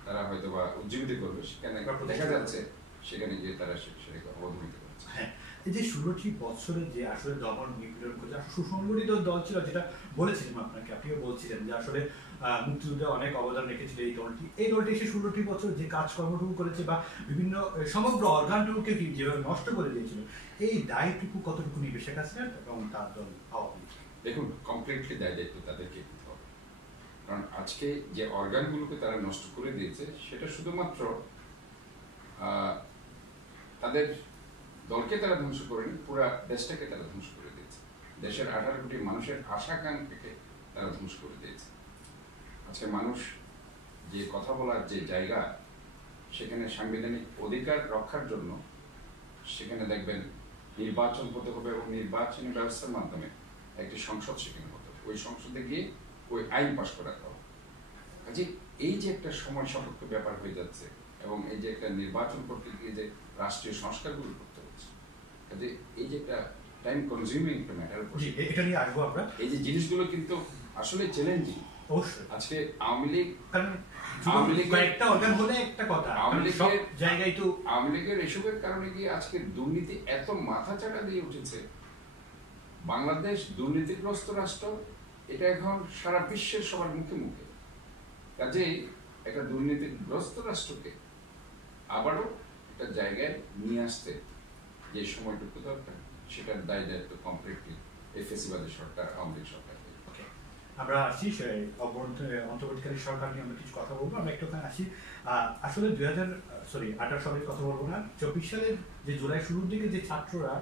তারা হয়তোবা উজ্জীবিত করবে, সেখানে দেখা যাচ্ছে সেখানে গিয়ে তারা সেটাকে অবদমিত করেছে। এই যে ১৬টি বছরের যে আসলে দমন নিপীড়ন করছে, সুসংগঠিত দল ছিল, যেটা বলেছিলাম আপনাকে, আপনিও বলছিলেন যে আসলে মুক্তিযুদ্ধে অনেক অবদান রেখেছিল এই দলটি এসে 16টি বছর যে কাজকর্মটুকু করেছে বা বিভিন্ন সমগ্র অর্গানটুকুকে যেভাবে নষ্ট করে দিয়েছিল, এই দায়টুকু কতটুকু নিবে শেখ হাসিনা এবং তার দল আওয়ামী লীগ? দেখুন কমপ্লিটলি দায়িত্ব তাদেরকে নিতে হবে, কারণ আজকে যে অর্গানগুলোকে তারা নষ্ট করে দিয়েছে সেটা শুধুমাত্র তাদের দলকে তারা ধ্বংস করেনি, পুরা দেশটাকে তারা ধ্বংস করে দিয়েছে, দেশের 18 কোটি মানুষের আশা-আকাঙ্ক্ষাকে তারা ধ্বংস করে দিয়েছে। আজকে মানুষ যে কথা বলার যে জায়গা, সেখানে সাংবিধানিক অধিকার রক্ষার জন্য সেখানে দেখবেন নির্বাচন হতে হবে, এবং নির্বাচনী ব্যবস্থার মাধ্যমে একটি সংসদ সেখানে হতে হবে, ওই সংসদে গিয়ে ওই আইন পাশ করাতে হবে। কাজে এই যে একটা সময় সাপেক্ষ ব্যাপার হয়ে যাচ্ছে, এবং এই যে একটা নির্বাচন করতে গিয়ে যে রাষ্ট্রীয় সংস্কারগুলো করতে হচ্ছে, কাজে এই যে একটা টাইম কনজিউমিং একটা ম্যাটার, এটা নিয়ে আসবো আমরা। এই যে জিনিসগুলো কিন্তু আসলে চ্যালেঞ্জিং। অবশ্যই আজকে আওয়ামী লীগ একটা অর্গান হলে একটা কথা, সব জায়গায় তো আওয়ামী লীগের এসবের কারণে গিয়ে আজকে দুর্নীতি এত মাথা চাড়া দিয়ে উঠেছে। বাংলাদেশ দুর্নীতিগ্রস্ত রাষ্ট্র, এটা এখন সারা বিশ্বের সবার মুখে মুখে। কাজেই একটা দুর্নীতিগ্রস্ত রাষ্ট্রকে আবারও একটা জায়গায় নিয়ে আসতে যে সময়টুকু দরকার, সেটার দায় দায়িত্ব কমপ্লিটলি এই ফেসিবাদী সরকার, আওয়ামী লীগ সরকার। আমরা আসছি অন্তর্বর্তীকালীন সরকার নিয়ে আমরা কিছু কথা বলবো, আমরা একটুখানি আসি। আসলে 2018 সালের কথা বলবো না, 24 সালের যে জুলাই শুরুর দিকে যে ছাত্ররা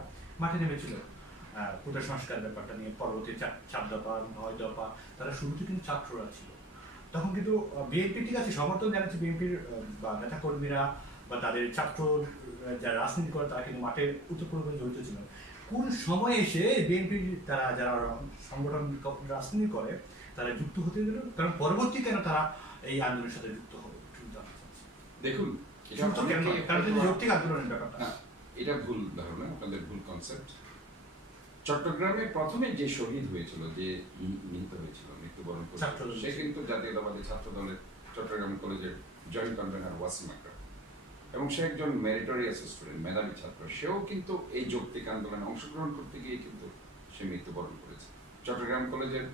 মাঠে নেমেছিল কোটা সংস্কার ব্যাপারটা নিয়ে, পরবর্তী 4 দফা 9 দফা, তারা শুরুতে কিন্তু ছাত্ররা ছিল। তখন কিন্তু বিএনপি ঠিক আছে সমর্থন জানাচ্ছে, বিএনপির বা নেতাকর্মীরা বা তাদের ছাত্র যারা রাজনীতি করে তারা কিন্তু মাঠে উত্তরপূর্বে জড়িত ছিল। কোন সময় এসে বিএনপির তারা যারা সংগঠন রাজনীতি করে তারা যুক্ত হতে গেল, কারণ পরবর্তী কেন তারা এই আন্দোলনের সাথে যুক্ত হবে? দেখুন, যৌক্তিক আন্দোলনের ব্যাপারটা এটা ভুল ধারণা, আপনাদের ভুল কনসেপ্ট। চট্টগ্রামে প্রথমে যে শহীদ হয়েছিল, যে নিহত হয়েছিল, মৃত্যুবরণ করেছিল, সে কিন্তু জাতীয়তাবাদী ছাত্র দলের চট্টগ্রাম কলেজের জয়েন্ট কনভেনর ওয়াসিম আকরাম, এবং সে একজন মেরিটোরিয়াস স্টুডেন্ট, মেধাবী ছাত্র। সেও কিন্তু এই যৌক্তিক আন্দোলনে অংশগ্রহণ করতে গিয়ে কিন্তু সে মৃত্যুবরণ করেছে। চট্টগ্রাম কলেজের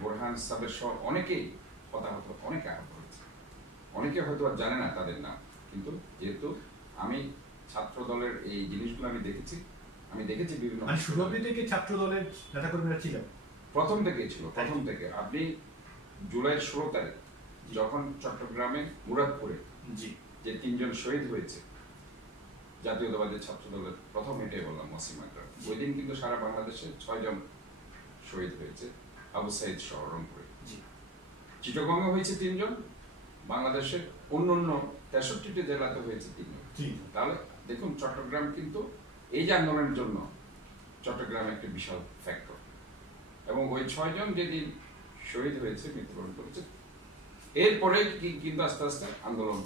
বোরহান সাবের সহ অনেকেই হতাহত, অনেকে আহত হয়েছে, অনেকে হয়তো আর জানে না তাদের নাম। কিন্তু যেহেতু আমি ছাত্র দলের এই জিনিসগুলো আমি দেখেছি বিভিন্ন শুরু থেকে ছাত্র দলের নেতাকর্মীরা ছিল, প্রথম থেকেই ছিল। প্রথম থেকে আপনি জুলাই 16 তারিখ যখন চট্টগ্রামে মুরাদপুরে যে 3 জন শহীদ হয়েছে জাতীয়তাবাদী ছাত্র দলের, প্রথম এটাই বললাম ওয়াসিম আকরাম, ওই দিন কিন্তু সারা বাংলাদেশে 6 জন শহীদ হয়েছে, আবু সাইদ সহ রংপুরে। চিটাগংয়ে হয়েছে 3 জন, বাংলাদেশের অন্যান্য 63টি জেলাতে হয়েছে 3 জন। তাহলে দেখুন, চট্টগ্রাম কিন্তু এই যে আন্দোলনের জন্য চট্টগ্রাম একটা বিশাল ফ্যাক্টর, এবং ওই 6 জন যেদিন শহীদ হয়েছে, মৃত্যুবরণ করেছে, এরপরে কিন্তু আস্তে আস্তে আন্দোলন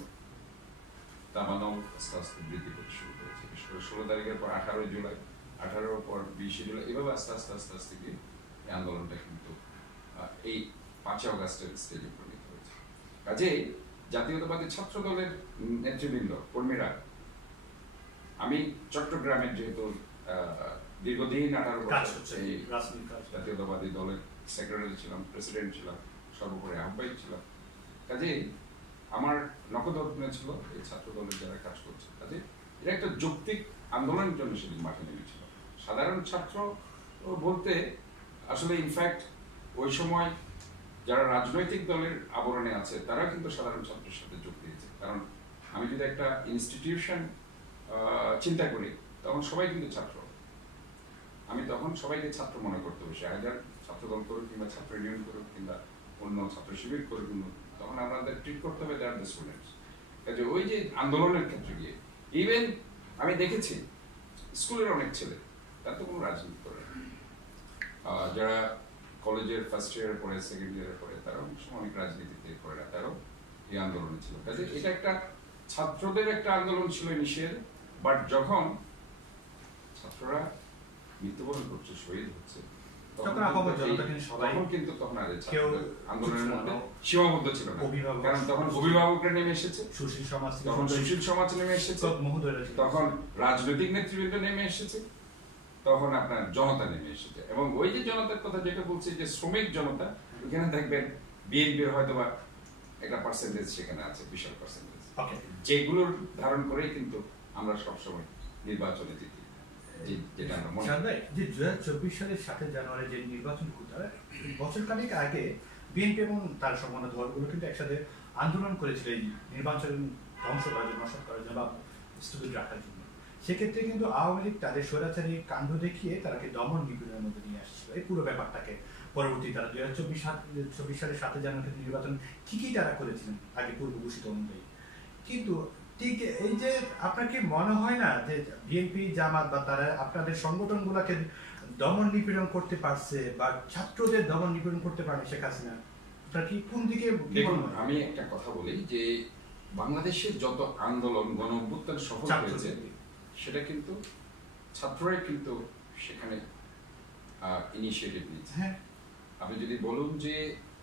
দাবানো আস্তে আস্তে বৃদ্ধি করতে শুরু করেছে। বিশেষ করে 16 তারিখের পর 18 জুলাই, 18 পর 20 জুলাই, এভাবে আস্তে আস্তে আস্তে আস্তে গিয়ে এই আন্দোলনটা কিন্তু এই 5 আগস্টের স্টেজে পরিণত হয়েছে। কাজেই জাতীয়তাবাদী ছাত্র দলের নেতৃবৃন্দ, কর্মীরা, আমি চট্টগ্রামের যেহেতু দীর্ঘদিন 18 বছর এই জাতীয়তাবাদী দলের সেক্রেটারি ছিলাম, প্রেসিডেন্ট ছিলাম, সর্বোপরি আহ্বায়ক ছিলাম, কাজে আমার নখদর্পণে ছিল এই ছাত্র দলের যারা কাজ করছে। কাজে এটা একটা যৌক্তিক আন্দোলনের জন্য সেদিন মাঠে নেমেছিল। সাধারণ ছাত্র বলতে আসলে ইনফ্যাক্ট ওই সময় যারা রাজনৈতিক দলের আবরণে আছে তারা কিন্তু সাধারণ ছাত্রের সাথে যোগ দিয়েছে। কারণ আমি যদি একটা ইনস্টিটিউশন চিন্তা করি, তখন সবাই কিন্তু ছাত্র, আমি তখন সবাইকে ছাত্র মনে করতে বসে, আইদার ছাত্রদল করুক কিংবা ছাত্র ইউনিয়ন করুক কিংবা অন্য ছাত্র শিবির করুক, তখন আমাদের ট্রিট করতে হবে দ্যাট দ্য স্টুডেন্টস। কাজে ওই যে আন্দোলনের ক্ষেত্রে গিয়ে ইভেন আমি দেখেছি স্কুলের অনেক ছেলে, তার তো কোনো রাজনীতি করে না, যারা কলেজের ফার্স্ট ইয়ারে পড়ে, সেকেন্ড ইয়ারে পড়ে, তারা অনেক সময় অনেক রাজনীতিতে করে না, তারাও এই আন্দোলনে ছিল। কাজে এটা একটা ছাত্রদের একটা আন্দোলন ছিল নিষেধ, বাট যখন ছাত্ররা মৃত্যুবরণ করছে, শহীদ হচ্ছে, তখন কিন্তু তখন আন্দোলনের মধ্যে সীমাবদ্ধ ছিল না, কারণ তখন অভিভাবকরা নেমে এসেছে, তখন সুশীল সমাজ নেমে এসেছে, তখন রাজনৈতিক নেতৃবৃন্দ নেমে এসেছে, তখন আপনার জনতা নেমে এসেছে। এবং ওই যে জনতার কথা যেটা বলছি, যে শ্রমিক জনতা, ওখানে দেখবেন বিএনপির হয়তো বা একটা পার্সেন্টেজ সেখানে আছে, বিশাল পার্সেন্টেজ, যেগুলোর ধারণ করেই কিন্তু আমরা সবসময় নির্বাচনে জিতি। যেটা আমরা মনে হয় যে 2024 সালের 7 জানুয়ারি যে নির্বাচন হতো, বছর খানেক আগে বিএনপি এবং তার সমান দলগুলো কিন্তু একসাথে আন্দোলন করেছিল এই নির্বাচন ধ্বংস করার জন্য, নষ্ট করার জন্য, স্থগিত রাখার জন্য। সেক্ষেত্রে কিন্তু আওয়ামী লীগ তাদের স্বৈরাচারী কাণ্ড দেখিয়ে তারাকে দমন নিপীড়নের মধ্যে নিয়ে আসছিল এই পুরো ব্যাপারটাকে। পরবর্তী তারা 2024 সালের 7 জানুয়ারি নির্বাচন ঠিকই তারা করেছিলেন আগে পূর্ব ঘোষিত অনুযায়ী। কিন্তু ঠিক এই যে আপনার কি মনে হয় না যে বিএনপি, জামাত বা তারা আপনাদের সংগঠনগুলোকে দমন নিপীড়ন করতে পারছে, বা ছাত্রদের দমন নিপীড়ন করতে পারে শেখ হাসিনা? আপনার কি কোন দিকে? আমি একটা কথা বলি যে বাংলাদেশের যত আন্দোলন, গণ অভ্যুত্থান সফল হয়েছে, সেটা কিন্তু ছাত্ররাই কিন্তু সেখানে ইনিশিয়েটিভ নিয়েছে। আপনি যদি বলুন যে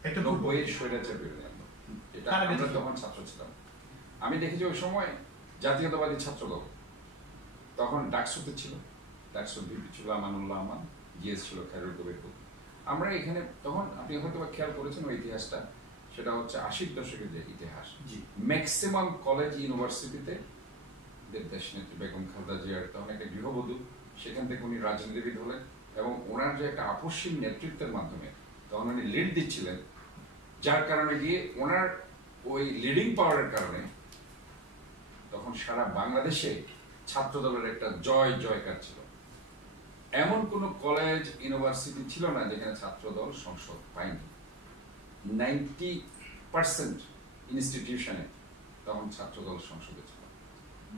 90-এর স্বৈরাচার বিরোধী আন্দোলন, এটা আমরা তখন ছাত্র ছিলাম, আমি দেখেছি ওই সময় জাতীয়তাবাদী ছাত্রদল তখন ডাকসুতে ছিল, ডাকসুর ভিপি ছিল আমানুল্লাহ আমান, জিএস ছিল খায়রুল কবির। আমরা এখানে তখন, আপনি হয়তো খেয়াল করেছেন ওই ইতিহাসটা, সেটা হচ্ছে 80-র দশকের যে ইতিহাস, ম্যাক্সিমাম কলেজ ইউনিভার্সিটিতে দেশ নেত্রী বেগম খালেদা জিয়ার তখন একটা গৃহবধূ, সেখান থেকে উনি রাজনীতিবিদ হলেন, এবং ওনার যে একটা আপসীন নেতৃত্বের মাধ্যমে তখন উনি লিড দিচ্ছিলেন, যার কারণে গিয়ে ওনার ওই লিডিং পাওয়ারের কারণে তখন সারা বাংলাদেশে ছাত্র দলের একটা জয় জয়কার ছিল। এমন কোন কলেজ ইউনিভার্সিটি ছিল না যেখানে ছাত্র দল সংসদ পায়নি। 90% ইনস্টিটিউশনে তখন ছাত্র দল সংসদে ছিল।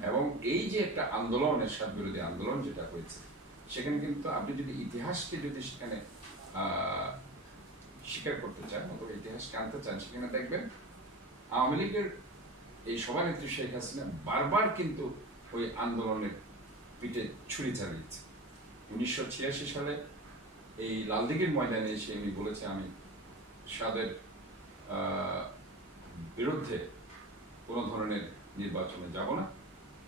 এবং এই যে একটা আন্দোলন, এরশাদ বিরোধী আন্দোলন যেটা হয়েছে, সেখানে কিন্তু আপনি যদি ইতিহাসকে যদি সেখানে স্বীকার করতে চান অথবা ইতিহাসকে আনতে চান, সেখানে দেখবেন আওয়ামী লীগের এই সভানেত্রী শেখ হাসিনা বারবার কিন্তু ওই আন্দোলনের পিঠে ছুরি চালিয়েছে। 1986 সালে এই লালদিঘির ময়দানে এসে উনি বলেছে, আমি এরশাদের বিরুদ্ধে কোনো ধরনের নির্বাচনে যাব না,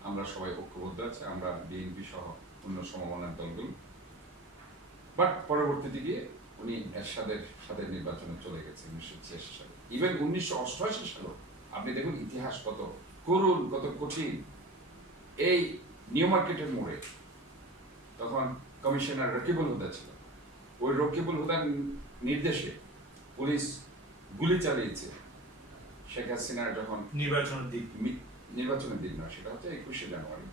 আমরা সবাই ঐক্যবদ্ধ আছে, আমরা বিএনপি সহ অন্য সমমনার দলগুলো। বাট পরবর্তীতে গিয়ে উনি এরশাদের সাথে নির্বাচনে চলে গেছে 1986 সালে। ইভেন 1988 সালেও আপনি দেখুন ইতিহাস কত করুণ, কত কঠিন। এই নিউ মার্কেটের মোড়ে তখন কমিশনার রকিবুল হুদা ছিল। ওই রকিবুল হুদার নির্দেশে পুলিশ গুলি চালিয়েছে শেখ হাসিনার যখন নির্বাচনের দিন না, সেটা হচ্ছে 21শে জানুয়ারি,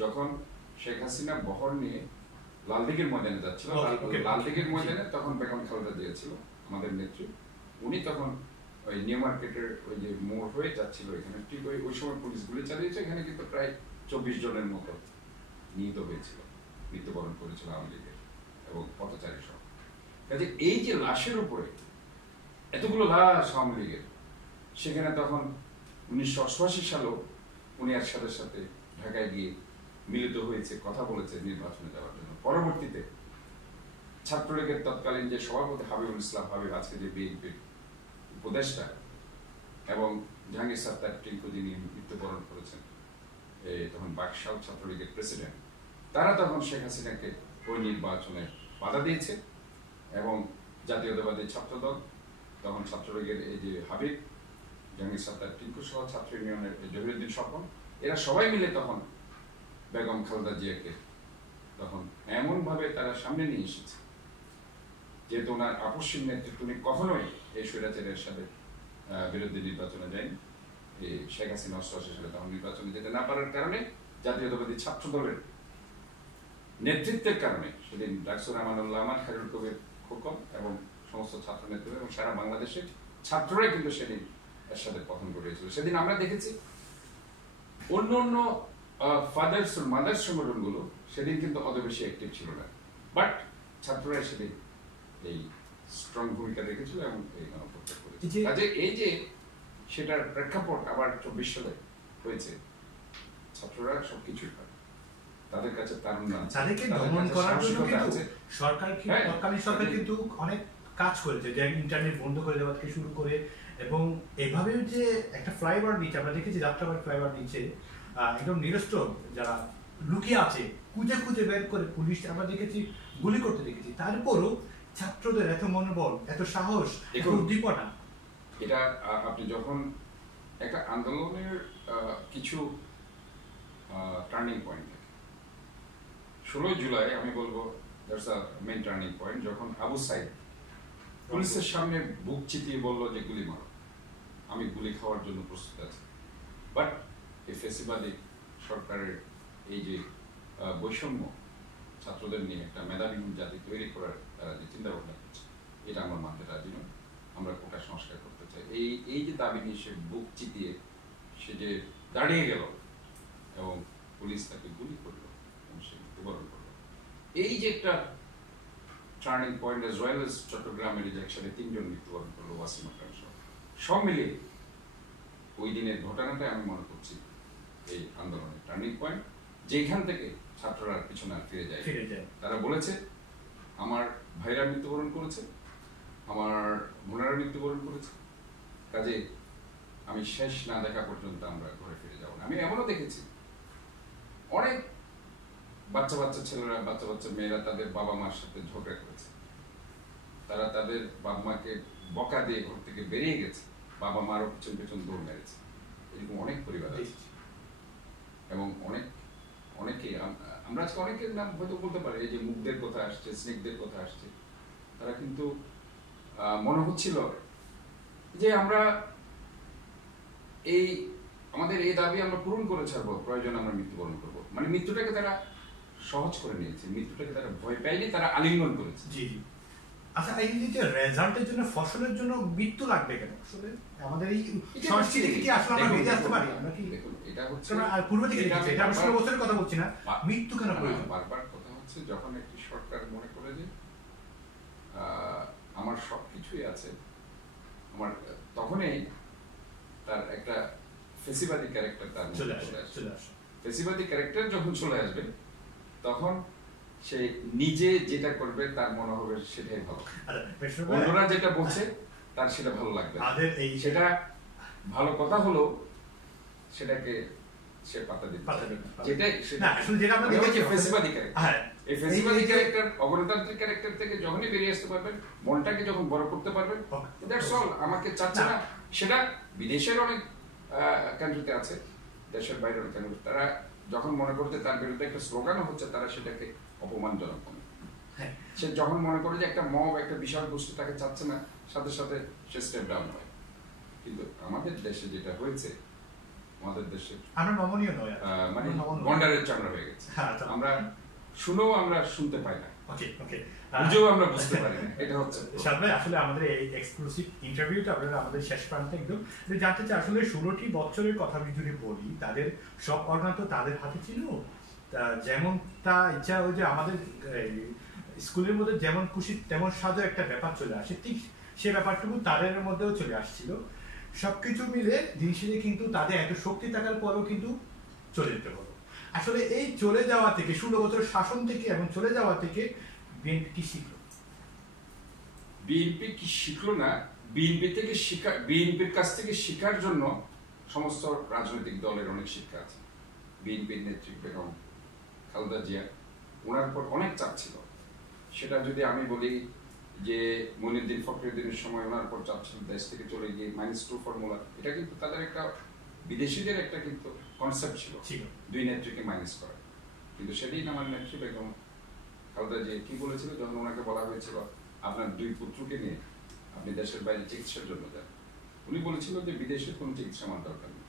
যখন শেখ হাসিনা বহর নিয়ে লালদিঘির ময়দানে যাচ্ছিল। লালদিঘির ময়দানে তখন বেগম খালেদা জিয়া ছিল আমাদের নেত্রী। উনি তখন ওই নিউ মার্কেটের ওই যে মোড় হয়ে যাচ্ছিল এখানে, ঠিক ওই সময় পুলিশ গুলি চালিয়েছে। এখানে কিন্তু প্রায় 24 জনের মতো নিহত হয়েছিল, মৃত্যুবরণ করেছিল আওয়ামী লীগের এবং পথচারী সহ। কাজে এই যে লাশের উপরে এতগুলো লাশ আওয়ামী লীগের, সেখানে তখন 1988 সালেও উনি এরশাদের সাথে ঢাকায় গিয়ে মিলিত হয়েছে, কথা বলেছে নির্বাচনে যাওয়ার জন্য। পরবর্তীতে ছাত্রলীগের তৎকালীন যে সভাপতি হাবিবুল ইসলাম হাবিব, আজকে যে বিএনপির উপদেষ্টা, এবং জাহাঙ্গীর সাত্তার টিঙ্কু যিনি মৃত্যুবরণ করেছেন, তখন বাকশাল ছাত্রলীগের প্রেসিডেন্ট, তারা তখন শেখ হাসিনাকে ওই নির্বাচনে বাধা দিয়েছে। এবং জাতীয়তাবাদী ছাত্রদল, তখন ছাত্রলীগের এই যে হাবিব, জাহাঙ্গীর সাত্তার টিঙ্কু সহ ছাত্র ইউনিয়নের জহিরুদ্দিন স্বপন, এরা সবাই মিলে তখন বেগম খালেদা জিয়াকে তখন এমন ভাবে তারা সামনে নিয়ে এসেছে, যেহেতু ওনার আপসীন নেতৃত্ব, উনি কখনোই এই স্বৈরাচারের সাথে বিরুদ্ধে নির্বাচনে যায়নি। এই শেখ হাসিনা 88 সালে তখন নির্বাচনে যেতে না পারার কারণে জাতীয়তাবাদী ছাত্র দলের নেতৃত্বের কারণে সেদিন ডাকসুর আমানুল্লাহ আমার, খায়রুল কবির খোকন এবং সমস্ত ছাত্র নেতৃত্ব এবং সারা বাংলাদেশের ছাত্ররাই কিন্তু সেদিন এর সাথে পতন ঘটিয়েছিল। সেদিন আমরা দেখেছি অন্য অন্য ফাদার্স মাদার্স সংগঠনগুলো সেদিন কিন্তু অত বেশি অ্যাক্টিভ ছিল না, বাট ছাত্ররা সেদিন এই স্ট্রং ভূমিকা রেখেছিল এবং এই গণপ্রত্যাগ করেছে। কাজে এই যে সেটার প্রেক্ষাপট আবার 24 সালে হয়েছে, ছাত্ররা সবকিছুই পারে, তাদের কাছে তাদেরকে দমন করার জন্য কিন্তু সরকার, তৎকালীন সরকার কিন্তু অনেক কাজ করেছে, যে ইন্টারনেট বন্ধ করে দেওয়া থেকে শুরু করে, এবং এভাবে যে একটা ফ্লাইওভার নিচে আমরা দেখেছি, যাত্রাবাড়ি ফ্লাইওভার নিচে একদম নিরস্ত্র যারা লুকিয়ে আছে খুঁজে খুঁজে বের করে পুলিশ আমরা দেখেছি গুলি করতে দেখেছি। তারপরও ছাত্রদের এত মনোবল, এত সাহস, এত উদ্দীপনা। এটা আপনি যখন একটা আন্দোলনের কিছু টার্নিং পয়েন্ট, 16 জুলাই আমি বলবো that's a main turning point, যখন আবু সাইদ পুলিশের সামনে বুক চিতিয়ে বলল যে গুলি মারো, আমি গুলি খাওয়ার জন্য প্রস্তুত আছি। বাট এই ফেসিবাদী সরকারের এই যে বৈষম্য, ছাত্রদের নিয়ে একটা মেধাবীহীন জাতি তৈরি করার তারা যে চিন্তা ভাবনা করছে, এটা আমার মানতে রাজি নয়। আমরা কোটা সংস্কার করতে চাই। এই যে দাবি নিয়ে সে বুক চিতিয়ে সে যে দাঁড়িয়ে গেল এবং পুলিশ তাকে গুলি করলো এবং সে মৃত্যুবরণ করলো, এই যে একটা turning point, as well as চট্টগ্রামের যে একসাথে 3 জন মৃত্যুবরণ করলো, ওয়াসিম আকরাম সব মিলিয়ে ওই দিনের ঘটনাটা আমি মনে করছি এই আন্দোলনের টার্নিং পয়েন্ট, যেখান থেকে ছাত্ররা পিছনে ফিরে যায়। তারা বলেছে আমার ভাইরা মৃত্যুবরণ করেছে, আমার বোনেরা মৃত্যুবরণ করেছে, কাজে আমি শেষ না দেখা পর্যন্ত আমরা ঘরে ফিরে যাব না। আমি এমনও দেখেছি অনেক বাচ্চা বাচ্চা ছেলেরা, বাচ্চা বাচ্চা মেয়েরা তাদের বাবা মার সাথে ঝগড়া করেছে, তারা তাদের বাবা মাকে বকা দিয়ে ঘর থেকে বেরিয়ে গেছে, বাবা মারও পিছন পিছন দৌড় মেরেছে। এরকম অনেক পরিবার আছে এবং অনেকেই আমরা আজকে অনেকের নাম হয়তো বলতে পারি, এই যে মুখদের কথা আসছে, স্নেকদের কথা আসছে, তারা কিন্তু মনে হচ্ছিল যে আমরা আমাদের এই দাবি আমরা পূরণ করে ছাড়বো, প্রয়োজন আমরা মৃত্যুবরণ করবো। মানে মৃত্যুটাকে তারা সহজ করে নিয়েছে, মৃত্যুটাকে তারা ভয় পায়নি, তারা আলিঙ্গন করেছে। জি জি। আচ্ছা, এই যে রেজাল্টের জন্য, ফসলের জন্য মৃত্যু লাগবে কেন? আসলে আমাদের এই সংস্কৃতি কি আসলে আমরা বেঁচে আসতে পারি? আমরা কি দেখুন, এটা হচ্ছে পূর্ব থেকে দেখেছি, এটা আমি 16 বছরের কথা বলছি না, মৃত্যু কেন প্রয়োজন? বারবার কথা হচ্ছে, যখন একটি সরকার মনে করে যে আমার সবকিছুই আছে, আমার, তখনই তার একটা ফেসিবাদী ক্যারেক্টার তার চলে আসে। ফেসিবাদী ক্যারেক্টার যখন চলে আসবে, তখন সে নিজে যেটা করবে তার মনে হবে সেটাই ভালো, অন্যরা যেটা বলছে তার সেটা ভালো লাগবে, সেটা ভালো কথা হলো সেটাকে সে পাতা দিতে ফেসিবাদী ক্যারেক্টার। এই ফেসিবাদী ক্যারেক্টার, অগণতান্ত্রিক ক্যারেক্টার থেকে যখনই বেরিয়ে আসতে পারবেন, মনটাকে যখন বড় করতে পারবেন, দ্যাটস অল। আমাকে চাচ্ছে না, সেটা বিদেশের অনেক কান্ট্রিতে আছে, দেশের বাইরের কান্ট্রি, তারা যখন মনে করছে তার বিরুদ্ধে একটা স্লোগানও হচ্ছে, তারা সেটাকে অপমানজনক মনে। সে যখন মনে করে যে একটা মব, একটা বিশাল গোষ্ঠী তাকে চাচ্ছে না, সাথে সাথে সে স্টেপ ডাউন হয়। কিন্তু আমাদের দেশে যেটা হয়েছে, আমাদের দেশে আমরা নমনীয় নয়, মানে গন্ডারের চামড়া হয়ে গেছে। আমরা শুনেও আমরা শুনতে পাই না, বুঝেও আমরা বুঝতে পারি না। এটা হচ্ছে আসলে আমাদের এই এক্সক্লুসিভ ইন্টারভিউটা আপনারা আমাদের শেষ প্রান্তে একদম জানতে চাই, আসলে 16টি বছরের কথা আমি যদি বলি, তাদের সব অর্গান তো তাদের হাতে ছিল, যেমন তা ইচ্ছা, ওই যে আমাদের স্কুলের মধ্যে যেমন খুশি তেমন সাজো একটা ব্যাপার চলে আসে, ঠিক সে ব্যাপারটুকু তাদের মধ্যেও চলে আসছিল। সবকিছু মিলে জিনিসে কিন্তু তাদের এত শক্তি থাকার পরেও কিন্তু চলে যেতে হলো। আসলে এই চলে যাওয়া থেকে, 16 বছর শাসন থেকে এবং চলে যাওয়া থেকে বিএনপি কি শিখলো? বিএনপি কি শিখলো না, বিএনপি থেকে শিক্ষা, বিএনপির কাছ থেকে শিক্ষার জন্য সমস্ত রাজনৈতিক দলের অনেক শিক্ষা আছে। বিএনপির নেত্রী বেগম খালেদা জিয়া, ওনার উপর অনেক চাপ ছিল। সেটা যদি আমি বলি যে মঈনুদ্দিন ফখরুদ্দিনের সময় ওনার উপর চাপ ছিল, দেশ থেকে চলে গিয়ে -2 ফর্মুলা, এটা কিন্তু তাদের একটা বিদেশিদের একটা কিন্তু কনসেপ্ট ছিল, দুই নেত্রীকে মাইনাস করা। কিন্তু সেদিন আমার নেত্রী বেগম খালেদা জিয়া কি বলেছিল, যখন ওনাকে বলা হয়েছিল আপনার 2 পুত্রকে নিয়ে আপনি দেশের বাইরে চিকিৎসার জন্য যান, উনি বলেছিল যে বিদেশে কোনো চিকিৎসা আমার দরকার নেই,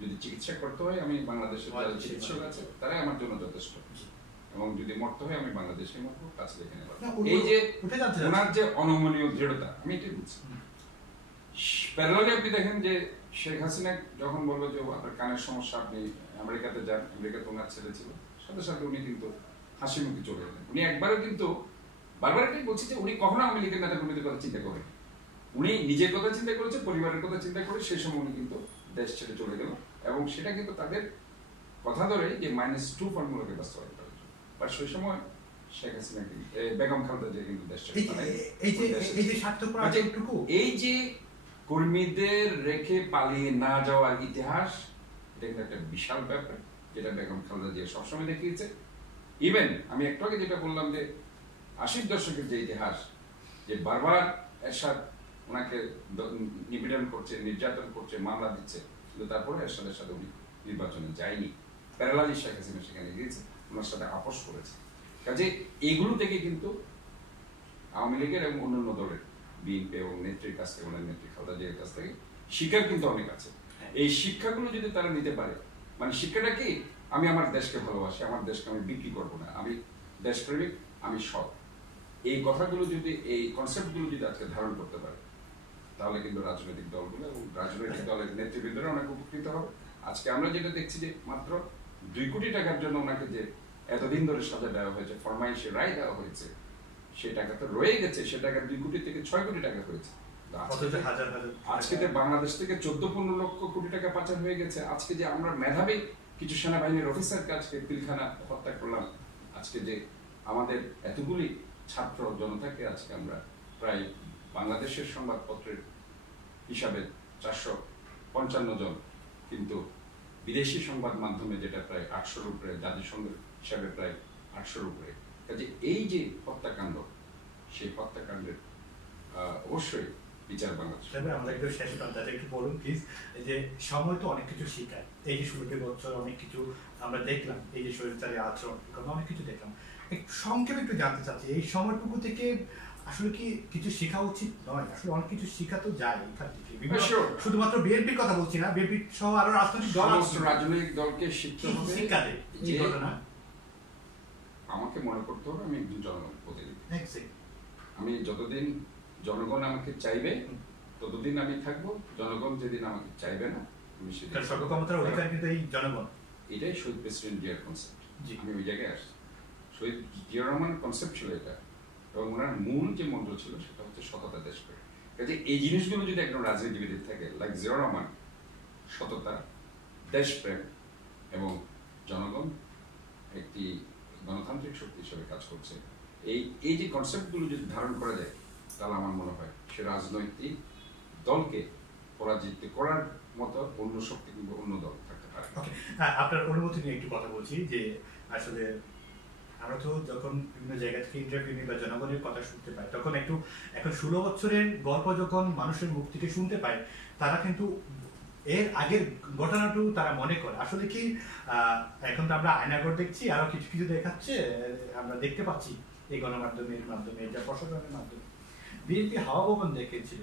যদি চিকিৎসা করতে হয় আমি বাংলাদেশের যারা চিকিৎসক আছে তারাই আমার জন্য যথেষ্ট, এবং যদি মরতে হয় আমি বাংলাদেশে মরবো, কাছে দেখে নেব। এই যে ওনার যে অনমনীয় দৃঢ়তা, আমি এটাই বুঝছি। প্যারালালি আপনি দেখেন যে শেখ হাসিনা যখন বললো যে আপনার কানের সমস্যা, আপনি আমেরিকাতে যান, আমেরিকাতে ওনার ছেলে ছিল, সাথে সাথে উনি কিন্তু হাসি মুখে চলে গেলেন। উনি একবারও কিন্তু, বারবার এটাই বলছি যে উনি কখনো আওয়ামী লীগের নেতা কর্মীদের কথা চিন্তা করেন, উনি নিজের কথা চিন্তা করেছে, পরিবারের কথা চিন্তা করে সেই সময় উনি কিন্তু দেশ ছেড়ে চলে গেল, এবং সেটা কিন্তু তাদের কথা ধরে যে -2 ফর্মুলাকে বাস্তবায়ন করার জন্য। বাট সেই সময় শেখ হাসিনা বেগম খালেদা জিয়া কিন্তু দেশ ছেড়ে এই যে কর্মীদের রেখে পালিয়ে না যাওয়ার ইতিহাস, এটা কিন্তু একটা বিশাল ব্যাপার, যেটা বেগম খালেদা জিয়া সবসময় দেখিয়েছে। ইভেন আমি একটু আগে যেটা বললাম যে 80 দশকের যে ইতিহাস, যে বারবার এরশাদ ওনাকে নিপীড়ন করছে, নির্যাতন করছে, মামলা দিচ্ছে, কিন্তু তারপরে এরশাদের সাথে উনি নির্বাচনে যায়নি, প্যারালালি শেখ হাসিনা সেখানে গিয়েছে, ওনার সাথে আপোষ করেছে। কাজে এগুলো থেকে কিন্তু আওয়ামী লীগের এবং অন্যান্য দলের, বিএনপি এবং নেত্রীর কাছ থেকে, ওনার নেত্রী খালেদা জিয়ার কাছ থেকে শিক্ষার কিন্তু অনেক আছে। এই শিক্ষাগুলো যদি তারা নিতে পারে, মানে শিক্ষাটা কি, আমি আমার দেশকে ভালোবাসি, আমার দেশকে আমি বিক্রি করবো না, আমি দেশপ্রেমিক, আমি সৎ, এই কথাগুলো যদি, এই কনসেপ্টগুলো যদি আজকে ধারণ করতে পারে, তাহলে কিন্তু রাজনৈতিক দলগুলো এবং রাজনৈতিক দলের নেতৃবৃন্দরা অনেক উপকৃত হবে। আজকে আমরা যেটা দেখছি যে মাত্র 2 কোটি টাকার জন্য ওনাকে যে এতদিন ধরে সাজা দেওয়া হয়েছে, ফরমাইশে রায় দেওয়া হয়েছে, সে টাকা তো রয়ে গেছে, সে টাকা 2 কোটি থেকে 6 কোটি টাকা হয়েছে। আজকে বাংলাদেশ থেকে 14-15 লক্ষ কোটি টাকা পাচার হয়ে গেছে। আজকে যে আমরা মেধাবী কিছু সেনাবাহিনীর অফিসারকে আজকে পিলখানা হত্যা করলাম, আজকে যে আমাদের এতগুলি ছাত্র জনতাকে আজকে আমরা প্রায় বাংলাদেশের সংবাদপত্রের হিসাবে 455 জন, কিন্তু বিদেশি সংবাদ মাধ্যমে যেটা প্রায় 800-র উপরে, জাতিসংঘের হিসাবে প্রায় 800-র উপরে। কাজে এই যে হত্যাকাণ্ড, সেই হত্যাকাণ্ডের অবশ্যই বিচার বাংলাদেশ। আমরা একটু শেষ প্রান্তে একটু বলুন প্লিজ, যে সময় তো অনেক কিছু শিখায়, এই যে 16 বছর অনেক কিছু আমরা দেখলাম, এই যে স্বৈরাচারী আচরণ, অনেক কিছু দেখলাম, একটু সংক্ষেপে একটু জানতে চাচ্ছি, এই সময়টুকু থেকে আসলে কি কিছু শেখা উচিত নয়? আসলে অনেক কিছু শেখা তো যায় এখান থেকে। Sure. শুধুমাত্র বিএনপির কথা বলছি না, বিএনপি সহ আরো রাজনৈতিক দল সমস্ত আছে। রাজনৈতিক দলকে শিখতে হবে শিক্ষা দেয় এই যে ঘটনা। আমাকে মনে করতে হবে আমি একজন জনগণ প্রতিনিধি। Exactly. আমি যতদিন জনগণ আমাকে চাইবে ততদিন আমি থাকবো, জনগণ যেদিন আমাকে চাইবে না আমি সেদিন তার সর্বক্ষমতার অধিকার কিন্তু এই জনগণ। এটাই শহীদ প্রেসিডেন্ট জিয়ার কনসেপ্ট। জি। আমি ওই জায়গায় আসছি। শহীদ জিয়ার রহমানের কনসেপ্ট ছিল এটা, এবং ওনার মূল যে মন্ত্র ছিল সেটা হচ্ছে সততা দেশপ্রেম। কাজে এই জিনিসগুলো যদি একজন রাজনীতিবিদের থাকে লাইক জিয়ার রহমান, সততা, দেশপ্রেম এবং জনগণ একটি গণতান্ত্রিক শক্তি হিসেবে কাজ করছে, এই যে কনসেপ্টগুলো যদি ধারণ করা যায় তাহলে আমার মনে হয় সে রাজনৈতিক দলকে পরাজিত করার মতো অন্য শক্তি কিংবা অন্য দল থাকতে পারে। ওকে, আপনার অনুমতি নিয়ে একটু কথা বলছি যে আসলে আমরা তো যখন বিভিন্ন জায়গা থেকে ইন্টারভিউ নিই বা জনগণের কথা শুনতে পাই তখন এখন 16 বছরের গল্প যখন মানুষের মুখ থেকে শুনতে পায় তারা কিন্তু এর আগের ঘটনাটু তারা মনে করে। আসলে কি এখন তো আমরা আয়নাঘর দেখছি, আরো কিছু কিছু দেখাচ্ছে, আমরা দেখতে পাচ্ছি এই গণমাধ্যমের মাধ্যমে, যা প্রশাসনের মাধ্যমে। বিএনপি হাওয়া ভবন দেখেছিল